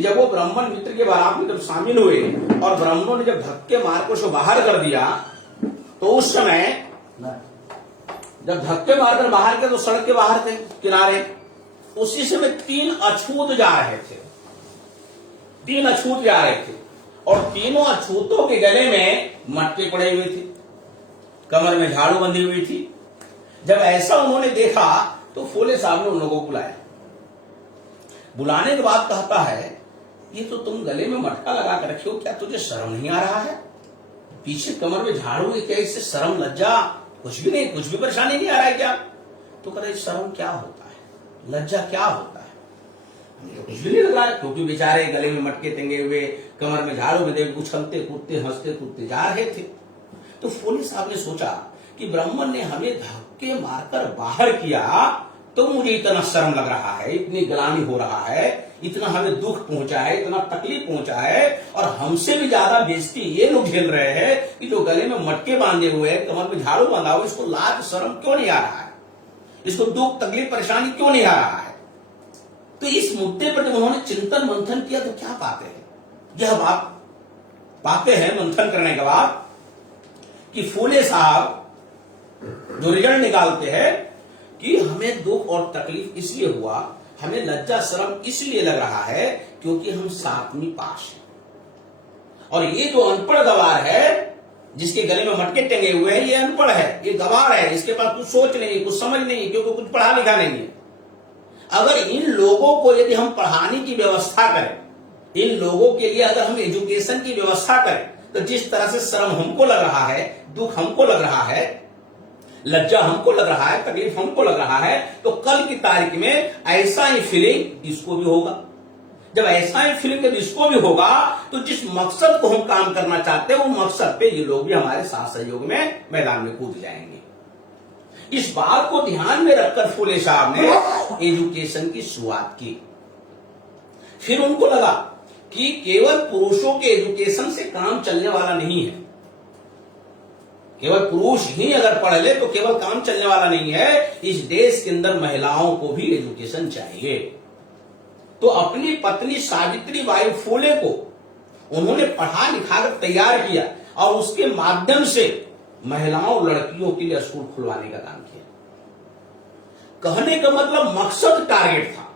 जब वो ब्राह्मण मित्र के बारात में जब शामिल हुए और ब्राह्मणों ने जब धक्के मार को उसको बाहर कर दिया, तो उस समय जब धक्के मारकर बाहर के तो सड़क के बाहर थे किनारे, उसी समय 3 अछूत जा रहे थे। 3 अछूत जा रहे थे और तीनों अछूतों के गले में मटके पड़े हुए थे, कमर में झाड़ू बंधी हुई थी। जब ऐसा उन्होंने देखा तो फूले साहब ने उन लोगों को बुलाया। बुलाने के बाद कहता है, ये तो तुम गले में मटका लगा कर रखे हो, क्या तुझे शर्म नहीं आ रहा है? पीछे कमर में झाड़ू है, क्या इससे शर्म लज्जा कुछ भी नहीं, कुछ भी परेशानी नहीं आ रहा है क्या? तो कहते शर्म क्या होता है, लज्जा क्या होता है, मुझे कुछ भी नहीं लग रहा है, क्योंकि बेचारे गले में मटके टंगे हुए, कमर में झाड़ू बंधे, उछलते कूदते हंसते कूदते जा रहे थे। तो फूले साहब ने सोचा कि ब्राह्मण ने हमें धक्के मारकर बाहर किया तो मुझे इतना शर्म लग रहा है, इतनी ग्लानि हो रहा है, इतना हमें दुख पहुंचा है, इतना तकलीफ पहुंचा है, और हमसे भी ज्यादा बेइज्जती ये लोग झेल रहे हैं कि जो गले में मटके बांधे हुए हैं, कमर में झाड़ू बांधा हुआ, इसको लाज शर्म क्यों नहीं आ रहा है, इसको दुख तकलीफ परेशानी क्यों नहीं आ रहा है। तो इस मुद्दे पर जब उन्होंने चिंतन मंथन किया तो क्या पाते हैं, यह बात पाते हैं मंथन करने के बाद कि फूले साहब जो रिजल्ट निकालते हैं कि हमें दुख और तकलीफ इसलिए हुआ, हमें लज्जा शर्म इसलिए लग रहा है क्योंकि हम 7वीं पास हैं, और ये जो अनपढ़ गवार है जिसके गले में मटके टंगे हुए हैं, ये अनपढ़ है, ये गवार है, इसके पास कुछ सोच नहीं, कुछ समझ नहीं, क्योंकि कुछ पढ़ा लिखा नहीं है। अगर इन लोगों को यदि हम पढ़ाने की व्यवस्था करें, इन लोगों के लिए अगर हम एजुकेशन की व्यवस्था करें, तो जिस तरह से शर्म हमको लग रहा है, दुख हमको लग रहा है, लज्जा हमको लग रहा है, तकलीफ हमको लग रहा है, तो कल की तारीख में ऐसा ही फीलिंग इसको भी होगा। जब ऐसा ही फीलिंग जब इसको भी होगा तो जिस मकसद को हम काम करना चाहते हैं, वो मकसद पे ये लोग भी हमारे साथ सहयोग में मैदान में कूद जाएंगे। इस बात को ध्यान में रखकर फूले साहब ने एजुकेशन की शुरुआत की। फिर उनको लगा कि केवल पुरुषों के एजुकेशन से काम चलने वाला नहीं है, केवल पुरुष ही अगर पढ़ ले तो केवल काम चलने वाला नहीं है, इस देश के अंदर महिलाओं को भी एजुकेशन चाहिए। तो अपनी पत्नी सावित्री बाई फूले को उन्होंने पढ़ा लिखा कर तैयार किया और उसके माध्यम से महिलाओं लड़कियों के लिए स्कूल खुलवाने का काम किया। कहने का मतलब मकसद टारगेट था,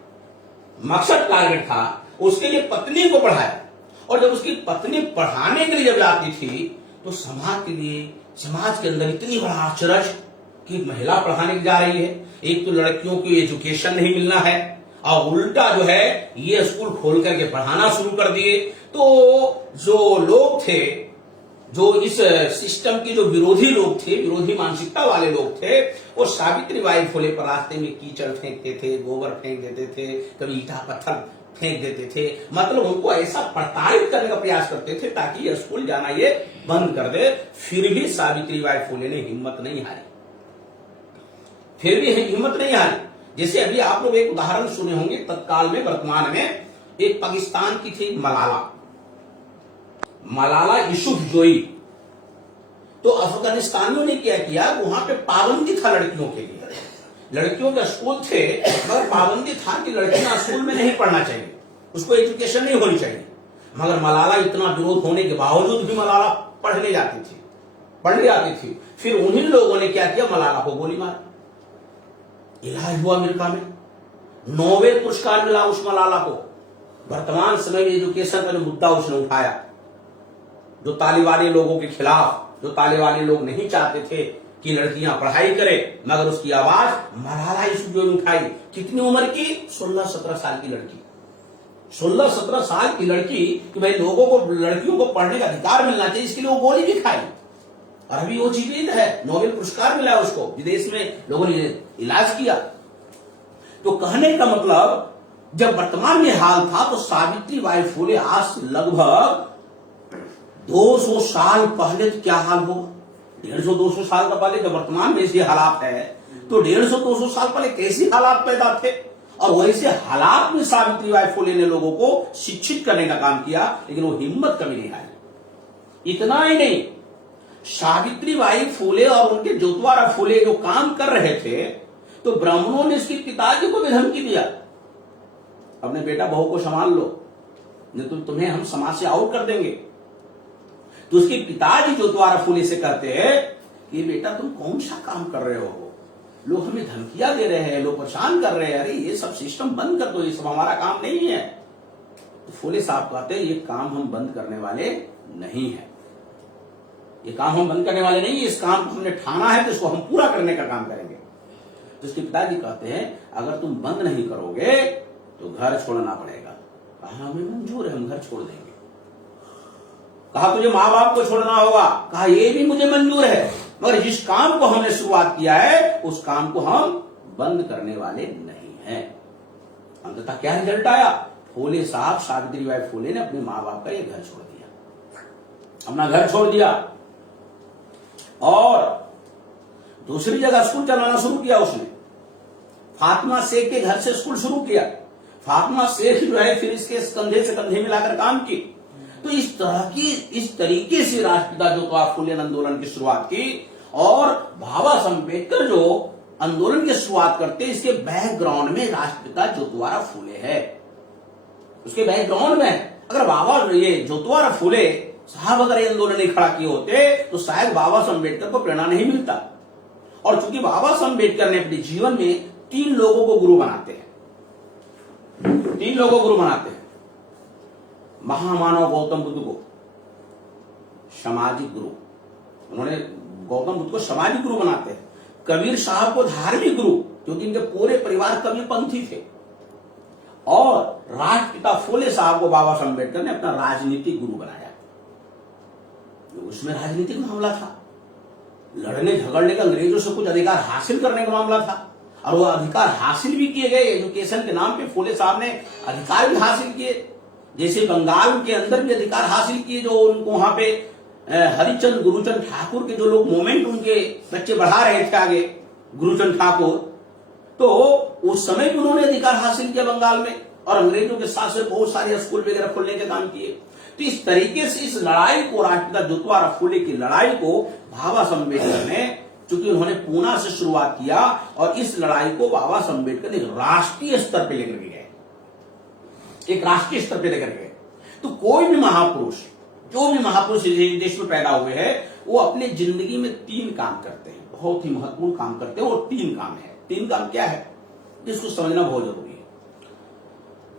मकसद टारगेट था, उसके लिए पत्नी को पढ़ाया। और जब उसकी पत्नी पढ़ाने के लिए जब जाती थी तो समाज के लिए, समाज के अंदर इतनी बड़ा अचरज कि महिला पढ़ाने जा रही है, एक तो लड़कियों को एजुकेशन नहीं मिलना है और उल्टा जो है ये स्कूल खोल करके पढ़ाना शुरू कर दिए। तो जो लोग थे, जो इस सिस्टम के जो विरोधी लोग थे, विरोधी मानसिकता वाले लोग थे, वो सावित्री बाई फुले पर रास्ते में कीचड़ फेंकते थे, गोबर फेंक देते थे, कभी ईटा पत्थर फेंक देते थे, मतलब उनको ऐसा प्रताड़ित करने का प्रयास करते थे ताकि ये स्कूल जाना ये बंद कर दे। फिर भी सावित्री बाई फुले ने हिम्मत नहीं हारी, फिर भी हिम्मत नहीं हारी। जैसे अभी आप लोग एक उदाहरण सुने होंगे, तत्काल में वर्तमान में एक पाकिस्तान की थी मलाला यूसुफजई। तो अफगानिस्तानियों ने क्या किया, वहां पे पाबंदी था लड़कियों के लिए, लड़कियों के स्कूल थे मगर पाबंदी था कि लड़कियां स्कूल में नहीं पढ़ना चाहिए, उसको एजुकेशन नहीं होनी चाहिए। मगर मलाला इतना विरोध होने के बावजूद भी मलाला पढ़ने जाती थी। फिर उन्हीं लोगों ने क्या किया, मलाला को गोली मार, इलाज हुआ अमेरिका में, नोबेल पुरस्कार मिला उस मलाला को। वर्तमान समय में एजुकेशन का जो मुद्दा उसने उठाया, जो तालिबानी लोगों के खिलाफ, जो तालिबानी लोग नहीं चाहते थे कि लड़कियां पढ़ाई करें, मगर उसकी आवाज मलाला यूसुफजई ने उठाई। कितनी उम्र की, 16-17 साल की लड़की, 16-17 साल की लड़की कि भाई लोगों को, लड़कियों को पढ़ने का अधिकार मिलना चाहिए, इसके लिए वो गोली भी खाई। और अभी वो जीवित है, नोबेल पुरस्कार मिला उसको, विदेश में लोगों ने इलाज किया। तो कहने का मतलब जब वर्तमान में हाल था तो सावित्री बाई फुले आज लगभग 200 साल पहले तो क्या हाल होगा, 150-200 साल का पहले जब वर्तमान में ऐसे हालात है तो 150-200 साल पहले कैसे हालात पैदा थे। और वैसे हालात में सावित्री बाई फुले ने लोगों को शिक्षित करने का काम किया, लेकिन वो हिम्मत कभी नहीं हारी। इतना ही नहीं, सावित्री बाई फुले और उनके जोतवारा फुले जो काम कर रहे थे तो ब्राह्मणों ने इसके पिताजी को भी धमकी दिया, अपने बेटा बहू को संभाल लो, नहीं तो तुम्हें हम समाज से आउट कर देंगे। तो उसके पिताजी ज्योतिबा फूले से कहते हैं कि बेटा तुम कौन सा काम कर रहे हो, लोग हमें धमकियां दे रहे हैं, लोग परेशान कर रहे हैं, अरे ये सब सिस्टम बंद कर दो, ये सब हमारा काम नहीं है। तो फूले साहब कहते हैं ये काम हम बंद करने वाले नहीं है, ये काम हम बंद करने वाले नहीं है, इस काम को हमने ठाना है तो इसको हम पूरा करने का काम करेंगे। तो उसके पिताजी कहते हैं अगर तुम बंद नहीं करोगे तो घर छोड़ना पड़ेगा। कहा हमें मंजूर है, हम घर छोड़ देंगे। कहा तुझे माँ बाप को छोड़ना होगा, कहा ये भी मुझे मंजूर है, मगर जिस काम को हमने शुरुआत किया है उस काम को हम बंद करने वाले नहीं हैं। अंततः क्या रिजल्ट आया, फूले साहब सावित्रीबाई फूले ने अपने माँ बाप का ये घर छोड़ दिया, अपना घर छोड़ दिया और दूसरी जगह स्कूल चलाना शुरू किया। उसने फातिमा शेख के घर से स्कूल शुरू किया। फातिमा शेख जो है फिर इसके कंधे से कंधे मिलाकर काम की। तो इस तरीके से राष्ट्रपिता ज्योतिबा फूले ने आंदोलन की शुरुआत की। और बाबा साहब अम्बेडकर जो आंदोलन की शुरुआत करते, इसके बैकग्राउंड में राष्ट्रपिता ज्योतिबा फूले है। उसके बैकग्राउंड में अगर बाबा ये ज्योतिबा फूले साहब अगर ये आंदोलन नहीं खड़ा किए होते तो शायद बाबा साहब अम्बेडकर को प्रेरणा नहीं मिलता। और चूंकि बाबा साहब अम्बेडकर ने अपने जीवन में 3 लोगों को गुरु बनाते हैं, 3 लोगों को गुरु बनाते हैं। महामानव गौतम बुद्ध को सामाजिक गुरु, उन्होंने गौतम बुद्ध को सामाजिक गुरु बनाते हैं। कबीर साहब को धार्मिक गुरु, क्योंकि इनके पूरे परिवार कबीरपंथी थे। और राष्ट्रपिता फूले साहब को बाबा साहब अम्बेडकर ने अपना राजनीतिक गुरु बनाया। उसमें राजनीतिक मामला था, लड़ने झगड़ने का, अंग्रेजों से कुछ अधिकार हासिल करने का मामला था। और वो अधिकार हासिल भी किए गए। एजुकेशन के नाम पे फूले साहब ने अधिकार भी हासिल किए। जैसे बंगाल के अंदर भी अधिकार हासिल किए, जो उनको वहां पे हरिचंद गुरुचंद ठाकुर के जो लोग मूवमेंट उनके बच्चे बढ़ा रहे थे आगे, गुरुचंद ठाकुर, तो उस समय भी उन्होंने अधिकार हासिल किया बंगाल में। और अंग्रेजों के साथ साथ बहुत सारे स्कूल वगैरह खोलने के काम किए। तो इस तरीके से इस लड़ाई को, राष्ट्रपिता ज्योतिबा फूले की लड़ाई को बाबा साहब अम्बेडकर ने, चूंकि उन्होंने पूना से शुरुआत किया, और इस लड़ाई को बाबा साहब अम्बेडकर ने राष्ट्रीय स्तर पे लेकर गए, एक राष्ट्रीय स्तर पे लेकर गए। तो कोई भी महापुरुष, जो भी महापुरुष देश में पैदा हुए हैं, वो अपने जिंदगी में 3 काम करते हैं, बहुत ही महत्वपूर्ण काम करते हैं। और 3 काम है। 3 काम क्या है जिसको समझना बहुत जरूरी है।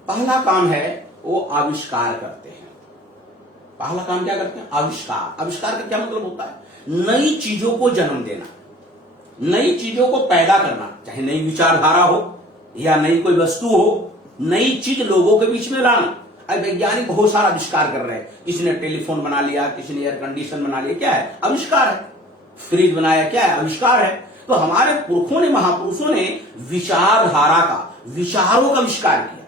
पहला काम है वो आविष्कार करते हैं। पहला काम क्या करते हैं? आविष्कार। आविष्कार का क्या मतलब होता है? नई चीजों को जन्म देना, नई चीजों को पैदा करना, चाहे नई विचारधारा हो या नई कोई वस्तु हो, नई चीज लोगों के बीच में लाना। अब वैज्ञानिक बहुत सारा आविष्कार कर रहे हैं। किसी ने टेलीफोन बना लिया, किसी ने एयर कंडीशन बना लिया, क्या है? आविष्कार है। फ्रिज बनाया, क्या है? आविष्कार है। तो हमारे पुरखों ने, महापुरुषों ने विचारधारा का, विचारों का आविष्कार किया।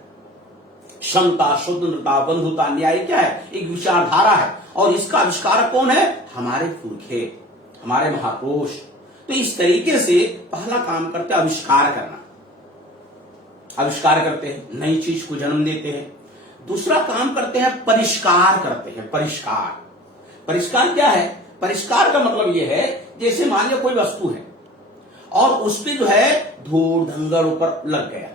क्षमता, स्वतंत्रता, बंधुता, न्याय क्या है? एक विचारधारा है। और इसका आविष्कारक कौन है? हमारे पुरखे, हमारे महापुरुष। तो इस तरीके से पहला काम करते हैं आविष्कार करना। आविष्कार करते हैं, नई चीज को जन्म देते हैं। दूसरा काम करते हैं परिष्कार करते हैं। परिष्कार, परिष्कार क्या है? परिष्कार का मतलब यह है, जैसे मान लिया कोई वस्तु है और उस पर जो है धूल धंगड़ ऊपर लग गया,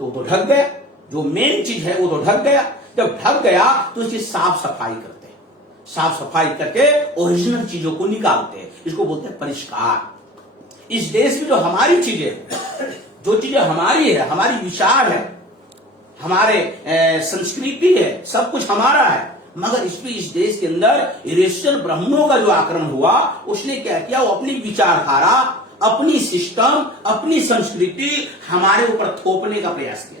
तो वो तो ढक गया। जो मेन चीज है वो तो ढक गया। जब ढक गया तो इसकी साफ सफाई करते हैं। साफ सफाई करके ओरिजिनल चीजों को निकालते हैं। इसको बोलते हैं परिष्कार। इस देश में जो हमारी चीजें हैं, जो चीजें हमारी है, हमारी विचार है, हमारे संस्कृति है, सब कुछ हमारा है, मगर इस देश के अंदर यूरेशियन ब्राह्मणों का जो आक्रमण हुआ, उसने क्या किया? वो अपनी विचारधारा, अपनी सिस्टम, अपनी संस्कृति हमारे ऊपर थोपने का प्रयास किया।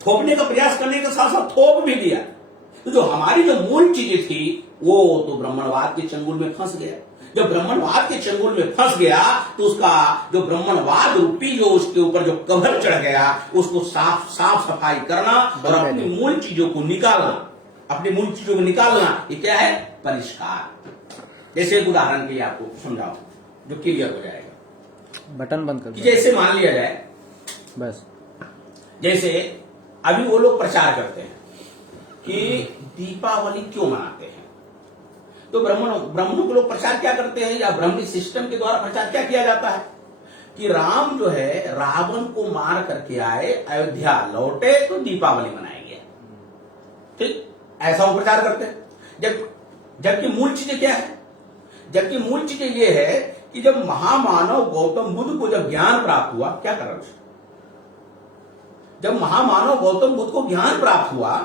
थोपने का प्रयास करने के साथ साथ थोप भी दिया। तो जो हमारी जो मूल चीजें थी वो तो ब्राह्मणवाद के चंगुल में फंस गया। जब ब्राह्मणवाद के चंगुल में फंस गया तो उसका जो ब्राह्मणवाद रूपी जो उसके ऊपर जो कवर चढ़ गया, उसको साफ सफाई करना और अपनी मूल चीजों को निकालना, अपनी मूल चीजों को निकालना, ये क्या है? परिष्कार। जैसे एक उदाहरण के लिए आपको समझाऊं जो क्लियर हो जाएगा। बटन बंद कर। जैसे मान लिया जाए, बस जैसे अभी वो लोग प्रचार करते हैं कि दीपावली क्यों मनाते हैं, तो ब्राह्मणों के लोग प्रचार क्या करते हैं, या ब्राह्मणी सिस्टम के द्वारा प्रचार क्या किया जाता है कि राम जो है रावण को मार करके आए, अयोध्या लौटे तो दीपावली मनाएंगे। ठीक, ऐसा वो प्रचार करते हैं। जबकि मूल चीजें क्या है? जबकि मूल चीजें ये है कि जब महामानव गौतम बुद्ध को जब ज्ञान प्राप्त हुआ, क्या कर रहा? जब महामानव गौतम बुद्ध को ज्ञान प्राप्त हुआ,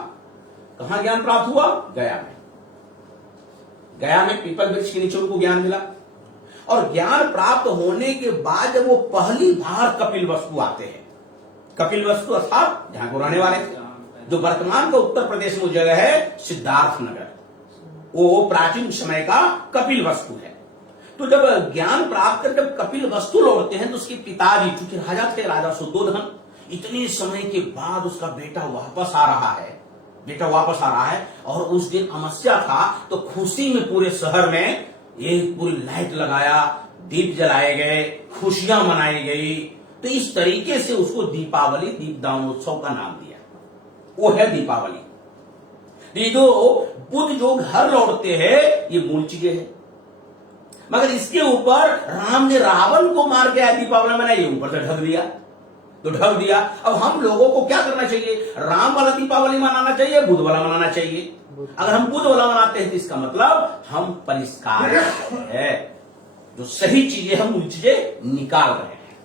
कहां ज्ञान प्राप्त हुआ? गया में। गया में पीपल वृक्ष के नीचे उनको ज्ञान मिला। और ज्ञान प्राप्त होने के बाद जब वो पहली बार कपिलवस्तु आते हैं, कपिलवस्तु अर्थात जहां को रहने वाले थे, जो वर्तमान का उत्तर प्रदेश में जगह है सिद्धार्थ नगर, वो प्राचीन समय का कपिलवस्तु है। तो जब ज्ञान प्राप्त कर जब कपिलवस्तु लौटते हैं तो उसके पिताजी, चूंकि राजा थे, राजा शुद्धोधन, इतने समय के बाद उसका बेटा वापस आ रहा है, और उस दिन अमावस्या था, तो खुशी में पूरे शहर में एक पूरी लाइट लगाया, दीप जलाए गए, खुशियां मनाई गई। तो इस तरीके से उसको दीपावली, दीपदान उत्सव का नाम दिया, वो है दीपावली। ये जो बुद्ध जो घर लौटते हैं, ये मूल चीजें हैं। मगर इसके ऊपर राम ने रावण को मार के दीपावली मनाई, ऊपर से ढक दिया। अब हम लोगों को क्या करना चाहिए? राम वाला दीपावली मनाना चाहिए, बुद्ध वाला मनाना चाहिए। अगर हम बुद्ध वाला मनाते हैं तो इसका मतलब हम परिष्कार है, जो सही चीजें हम उन चीजें निकाल रहे हैं।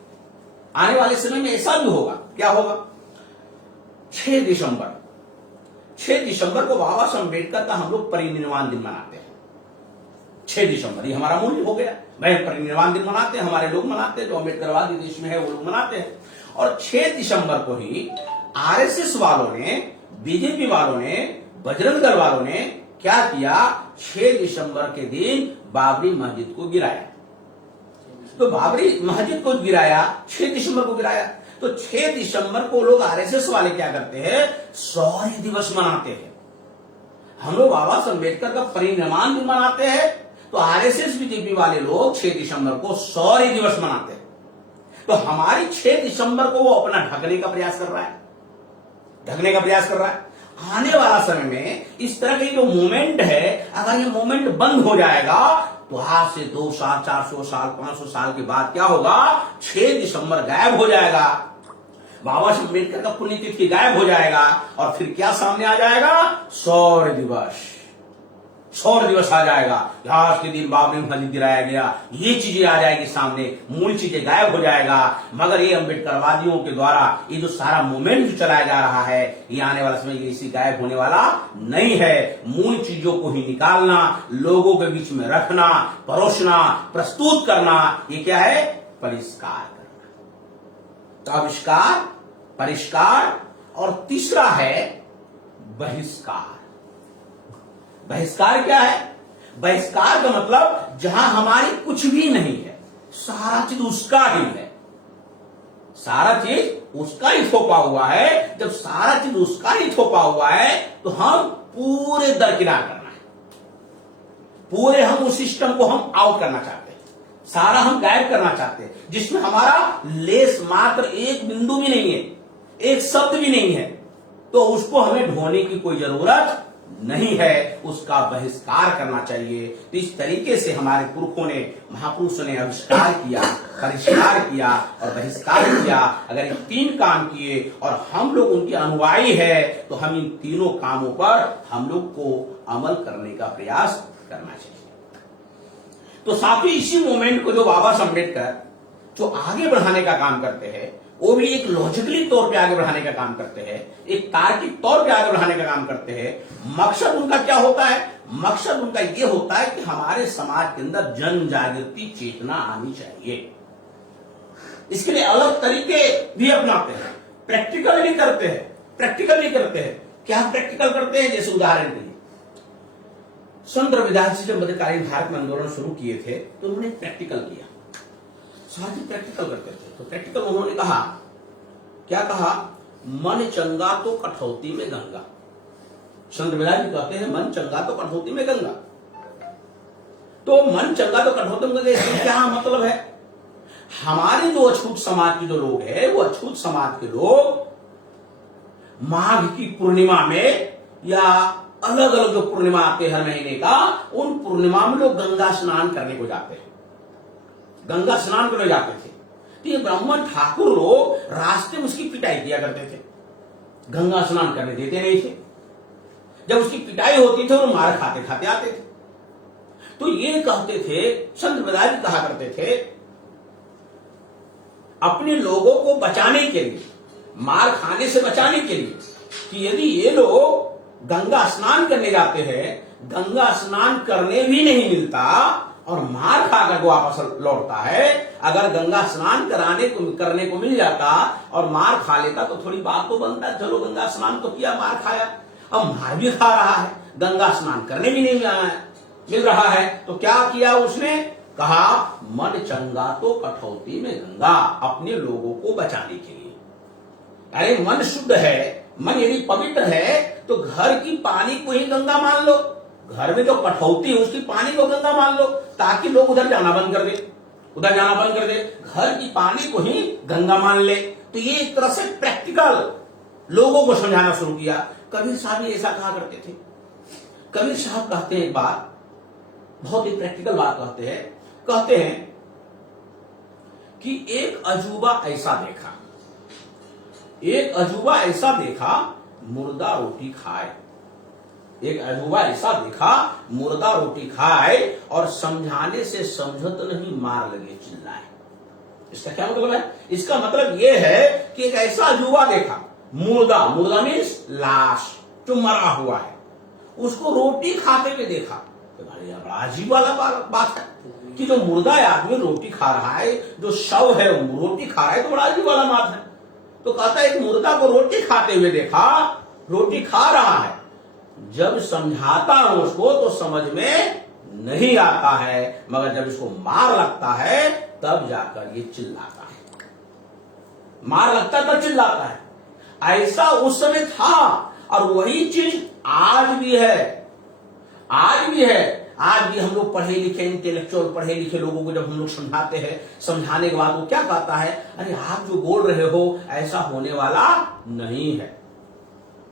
आने वाले समय में ऐसा भी होगा। क्या होगा? 6 दिसंबर को बाबा साहब अम्बेडकर का हम लोग परिनिर्वाण दिन मनाते हैं। 6 दिसंबर, ये हमारा मूल्य हो गया। वह परिनिर्वाण दिन मनाते हैं, हमारे लोग मनाते हैं, जो अम्बेडकरवादी देश में है वो लोग मनाते हैं। और 6 दिसंबर को ही आरएसएस वालों ने, बीजेपी वालों ने, बजरंग दल वालों ने क्या किया? 6 दिसंबर के दिन बाबरी मस्जिद को गिराया। तो बाबरी मस्जिद को गिराया, 6 दिसंबर को गिराया। तो 6 दिसंबर को लोग आरएसएस वाले क्या करते हैं? शौर्य दिवस मनाते हैं। हम लोग बाबा साहब अम्बेडकर का परिनिर्वाण दिन मनाते हैं, तो आरएसएस बीजेपी वाले लोग 6 दिसंबर को शौर्य दिवस मनाते हैं। तो हमारी 6 दिसंबर को वो अपना ढकने का प्रयास कर रहा है। आने वाला समय में इस तरह के जो मूवमेंट है, अगर ये मूवमेंट बंद हो जाएगा तो आज से 2 साल, 400 साल, 500 साल के बाद क्या होगा? 6 दिसंबर गायब हो जाएगा, बाबा साहब अम्बेडकर का पुण्यतिथि गायब हो जाएगा। और फिर क्या सामने आ जाएगा? शौर्य दिवस आ जाएगा। आज के दिन बाबरी मस्जिद गिराया गया, ये चीजें आ जाएगी सामने, मूल चीजें गायब हो जाएगा। मगर ये अम्बेडकरवादियों के द्वारा ये जो सारा मूवमेंट चलाया जा रहा है, ये आने वाला समय ये इसी गायब होने वाला नहीं है। मूल चीजों को ही निकालना, लोगों के बीच में रखना, परोसना, प्रस्तुत करना, ये क्या है? परिष्कार करना। तो आविष्कार, परिष्कार, और तीसरा है बहिष्कार। बहिष्कार क्या है? बहिष्कार का मतलब जहां हमारी कुछ भी नहीं है, सारा चीज उसका ही है, सारा चीज उसका ही थोपा हुआ है। जब सारा चीज उसका ही थोपा हुआ है तो हम पूरे दरकिनार करना है, पूरे हम उस सिस्टम को हम आउट करना चाहते हैं, सारा हम गायब करना चाहते हैं, जिसमें हमारा लेस मात्र एक बिंदु भी नहीं है, एक शब्द भी नहीं है। तो उसको हमें ढोने की कोई जरूरत नहीं है, उसका बहिष्कार करना चाहिए। तो इस तरीके से हमारे पुरखों ने, महापुरुषों ने आविष्कार किया, परिष्कार किया और बहिष्कार किया। अगर इन 3 काम किए और हम लोग उनके अनुयायी है, तो हम इन तीनों कामों पर हम लोग को अमल करने का प्रयास करना चाहिए। तो साथ ही इसी मोमेंट को जो बाबा साहब अम्बेडकर जो आगे बढ़ाने का काम करते हैं, वो भी एक लॉजिकली तौर पे आगे बढ़ाने का काम करते हैं, एक तार्किक तौर पे आगे बढ़ाने का काम करते हैं। मकसद उनका क्या होता है? मकसद उनका ये होता है कि हमारे समाज के अंदर जन जागृति चेतना आनी चाहिए। इसके लिए अलग तरीके भी अपनाते हैं, प्रैक्टिकल भी करते हैं। क्या प्रैक्टिकल करते हैं? जैसे उदाहरण के लिए संत रविदास जी जब मध्यकालीन भारत में आंदोलन शुरू किए थे, तो उन्होंने प्रैक्टिकल किया, साथ ही प्रैक्टिकल करते थे। तो प्रैक्टिकल उन्होंने कहा, क्या कहा? मन चंगा तो कठौती में गंगा। संत रविदास जी कहते हैं मन चंगा तो कठौती में गंगा। तो मन चंगा तो कठौती में गंगा, इसका क्या मतलब है? हमारे जो अछूत समाज के जो लोग हैं, वो अछूत समाज के लोग माघ की पूर्णिमा में या अलग अलग जो पूर्णिमा आते हैं हर महीने का, उन पूर्णिमा में लोग गंगा स्नान करने को जाते हैं, गंगा स्नान करने जाते थे। तो ये ब्राह्मण ठाकुर लोग रास्ते में उसकी पिटाई किया करते थे, गंगा स्नान करने देते नहीं थे। जब उसकी पिटाई होती थी वो मार खाते खाते आते थे। तो ये कहते थे, संत बिदारी कहा करते थे, अपने लोगों को बचाने के लिए, मार खाने से बचाने के लिए, कि यदि ये लोग गंगा स्नान करने जाते हैं, गंगा स्नान करने भी नहीं मिलता और मार खाकर वापस लौटता है, अगर गंगा स्नान करने को मिल जाता और मार खा लेता तो थोड़ी बात तो बनता, चलो गंगा स्नान तो किया, मार खाया, अब मार भी खा रहा है, गंगा स्नान करने भी नहीं मिल रहा है, तो क्या किया उसने? कहा मन चंगा तो कठौती में गंगा, अपने लोगों को बचाने के लिए। अरे मन शुद्ध है, मन यदि पवित्र है तो घर की पानी को ही गंगा मान लो, घर में जो कठौती है उसकी पानी को गंगा मान लो, ताकि लोग उधर जाना बंद कर दे, उधर जाना बंद कर दे, घर की पानी को ही गंगा मान ले। तो ये एक तरह से प्रैक्टिकल लोगों को समझाना शुरू किया। कबीर साहब भी ऐसा कहा करते थे। कबीर साहब कहते हैं एक बात, बहुत ही प्रैक्टिकल बात कहते हैं कि एक अजूबा ऐसा देखा, एक अजूबा ऐसा देखा मुर्दा रोटी खाए, एक अजूबा ऐसा देखा मुर्दा रोटी खाए और समझाने से समझत नहीं, मार लगे चिल्लाए। इसका क्या मतलब है? इसका मतलब यह है कि एक ऐसा अजूबा देखा, मुर्दा, मुर्दा मीन्स लाश जो मरा हुआ है, उसको रोटी खाते हुए देखा। तो भाई बड़ा अजीब वाला बात है कि जो मुर्दा आदमी रोटी खा रहा है, जो शव है वो रोटी खा रहा है, तो बड़ा अजीब वाला बात है। तो कहता है एक मुर्दा को रोटी खाते हुए देखा, रोटी खा रहा है, जब समझाता हूं उसको तो समझ में नहीं आता है, मगर जब इसको मार लगता है तब जाकर ये चिल्लाता है, मार लगता है तब चिल्लाता है। ऐसा उस समय था और वही चीज आज भी है, आज भी है। आज भी हम लोग पढ़े लिखे इंटेलेक्चुअल पढ़े लिखे लोगों को जब हम लोग समझाते हैं, समझाने के बाद वो क्या कहता है, अरे आप जो बोल रहे हो ऐसा होने वाला नहीं है,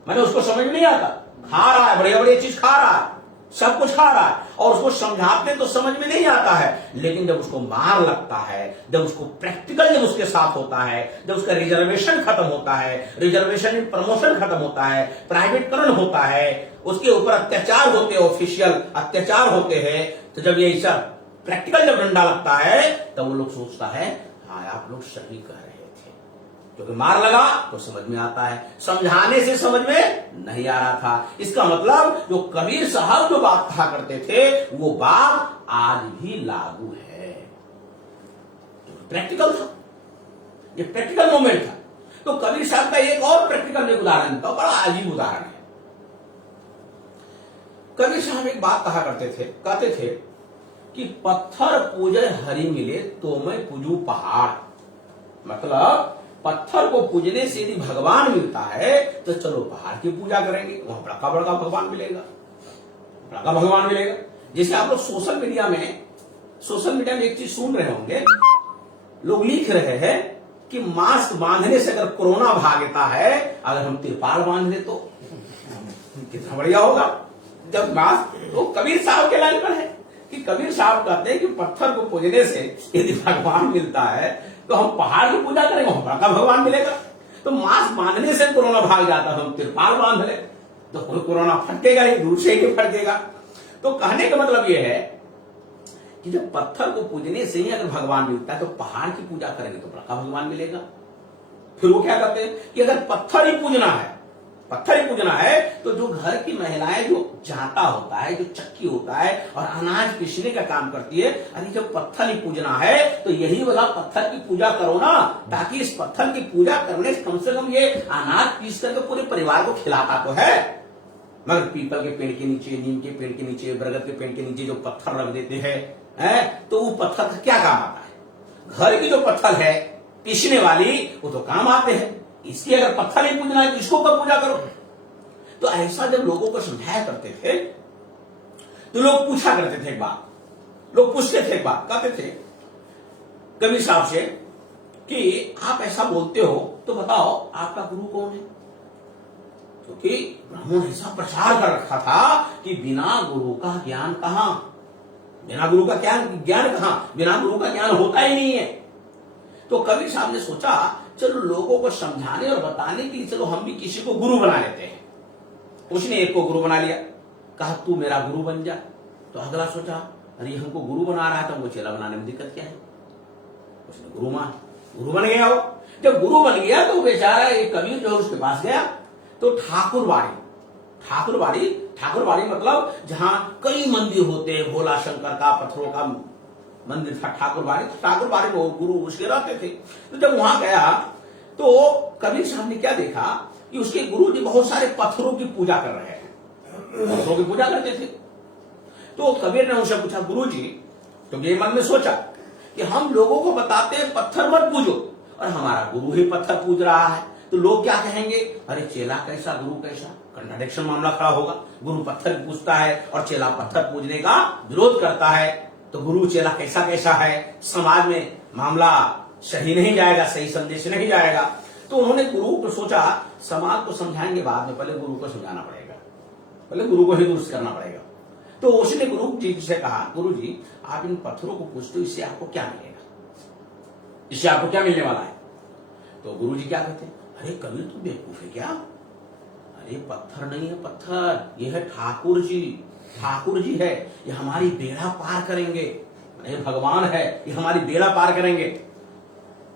मैंने उसको समझ में नहीं आता, खा रहा है, बढ़िया बढ़िया चीज खा रहा है, सब कुछ खा रहा है और उसको समझाते तो समझ में नहीं आता है, लेकिन जब उसको मार लगता है, जब उसको प्रैक्टिकल जब उसके साथ होता है, जब उसका रिजर्वेशन खत्म होता है, रिजर्वेशन में प्रमोशन खत्म होता है, प्राइवेटकरण होता है, उसके ऊपर अत्याचार होते हैं, ऑफिशियल अत्याचार होते हैं, तो जब ये सब प्रैक्टिकल जब डंडा लगता है तब वो लोग सोचता है हाँ आप लोग सही कह रहे थे, क्योंकि मार लगा तो समझ में आता है, समझाने से समझ में नहीं आ रहा था। इसका मतलब जो कबीर साहब जो बात कहा करते थे वो बात आज भी लागू है, प्रैक्टिकल था, ये प्रैक्टिकल मोमेंट था। तो कबीर साहब का एक और प्रैक्टिकल एक उदाहरण था, बड़ा अजीब उदाहरण है। कबीर साहब एक बात कहा करते थे, कहते थे कि पत्थर पूजे हरि मिले तो मैं पूजू पहाड़, मतलब पत्थर को पूजने से यदि भगवान मिलता है तो चलो पहाड़ की पूजा करेंगे, वहां बड़ा बड़ा भगवान मिलेगा, बड़ा भगवान मिलेगा। जैसे आप लोग सोशल मीडिया में एक चीज सुन रहे होंगे, लोग लिख रहे हैं कि मास्क बांधने से अगर कोरोना भागता है, अगर हम तिरपाल बांध ले तो कितना बढ़िया होगा। जब मास्क, तो कबीर साहब के लाइन पर है कि कबीर साहब कहते हैं कि पत्थर को पूजने से यदि भगवान मिलता है तो हम पहाड़ की पूजा करेंगे, वहां बड़ा भगवान मिलेगा। तो मास्क बांधने से कोरोना भाग जाता है, हम तिरपाल बांध ले तो कोरोना फटकेगा ही, दूर से ही फटकेगा। तो कहने का मतलब यह है कि जब पत्थर को पूजने से ही अगर भगवान मिलता है तो पहाड़ की पूजा करेंगे तो बड़ा भगवान मिलेगा। फिर वो क्या करते हैं कि अगर पत्थर ही पूजना है तो जो घर की महिलाएं जो जाता होता है, जो चक्की होता है और अनाज पीसने का काम करती है, अरे जब पत्थर ही पूजना है तो यही वाला पत्थर की पूजा करो ना, ताकि इस पत्थर की पूजा करने से कम ये अनाज पीस करके पूरे परिवार को खिलाता तो है। मगर पीपल के पेड़ के नीचे, नीम के पेड़ के नीचे, बरगद के पेड़ के नीचे जो पत्थर रख देते हैं, तो वो पत्थर का क्या काम आता है? घर की जो पत्थर है पीसने वाली, वो तो काम आते हैं। इसलिए अगर पत्थर नहीं पूजना है तो इसको कब पूजा करो? तो ऐसा जब लोगों को समझाया करते थे तो लोग पूछा करते थे एक बात, लोग पूछते थे एक बात, कहते थे कबीर साहब से कि आप ऐसा बोलते हो तो बताओ आपका गुरु कौन है? क्योंकि ब्राह्मण ऐसा प्रचार कर रखा था कि बिना गुरु का ज्ञान कहां, बिना गुरु का ज्ञान कहां, बिना गुरु का ज्ञान होता ही नहीं है। तो कबीर साहब ने सोचा चलो लोगों को समझाने और बताने के लिए चलो हम भी किसी को गुरु बना लेते हैं। उसने एक को गुरु बना लिया, कहा तू मेरा गुरु बन जा। तो अगला सोचा अरे हमको गुरु बना रहा है तो हमको चेला बनाने में दिक्कत क्या है। उसने गुरु बन गया। वो जब गुरु बन गया तो बेचारा एक कबीर जो उसके पास गया, तो ठाकुरबाड़ी मतलब जहां कई मंदिर होते हैं, भोला शंकर का, पत्थरों का मंदिर था ठाकुरबाड़ी में गुरु उसके रहते थे। तो जब वहां गया तो कबीर साहब ने क्या देखा कि उसके गुरु जी बहुत सारे पत्थरों की पूजा कर रहे हैं, पत्थरों की पूजा करते थे। तो कबीर ने उनसे पूछा गुरु जी, तो ये मन में सोचा कि हम लोगों को बताते हैं पत्थर मत पूजो, और हमारा गुरु ही पत्थर पूज रहा है, तो लोग क्या कहेंगे, अरे चेला कैसा गुरु कैसा, कंट्राडिक्शन मामला खड़ा होगा। गुरु पत्थर पूजता है और चेला पत्थर पूजने का विरोध करता है, तो गुरु चेला कैसा कैसा है, समाज में मामला सही नहीं जाएगा, सही संदेश नहीं जाएगा। तो उन्होंने गुरु को सोचा समाज को समझाएंगे बाद में, पहले गुरु को समझाना पड़ेगा, पहले गुरु को ही दुरुस्त करना पड़ेगा। तो उसने गुरु जी से कहा गुरु जी आप इन पत्थरों को पूछते हो, इससे आपको क्या मिलेगा, इससे आपको क्या मिलने वाला है। तो गुरु जी क्या कहते, अरे कबीर तू बेवकूफ है क्या, अरे पत्थर नहीं है पत्थर, ये है ठाकुर जी है, ये हमारी बेड़ा पार करेंगे, ये भगवान है, ये हमारी बेड़ा पार करेंगे।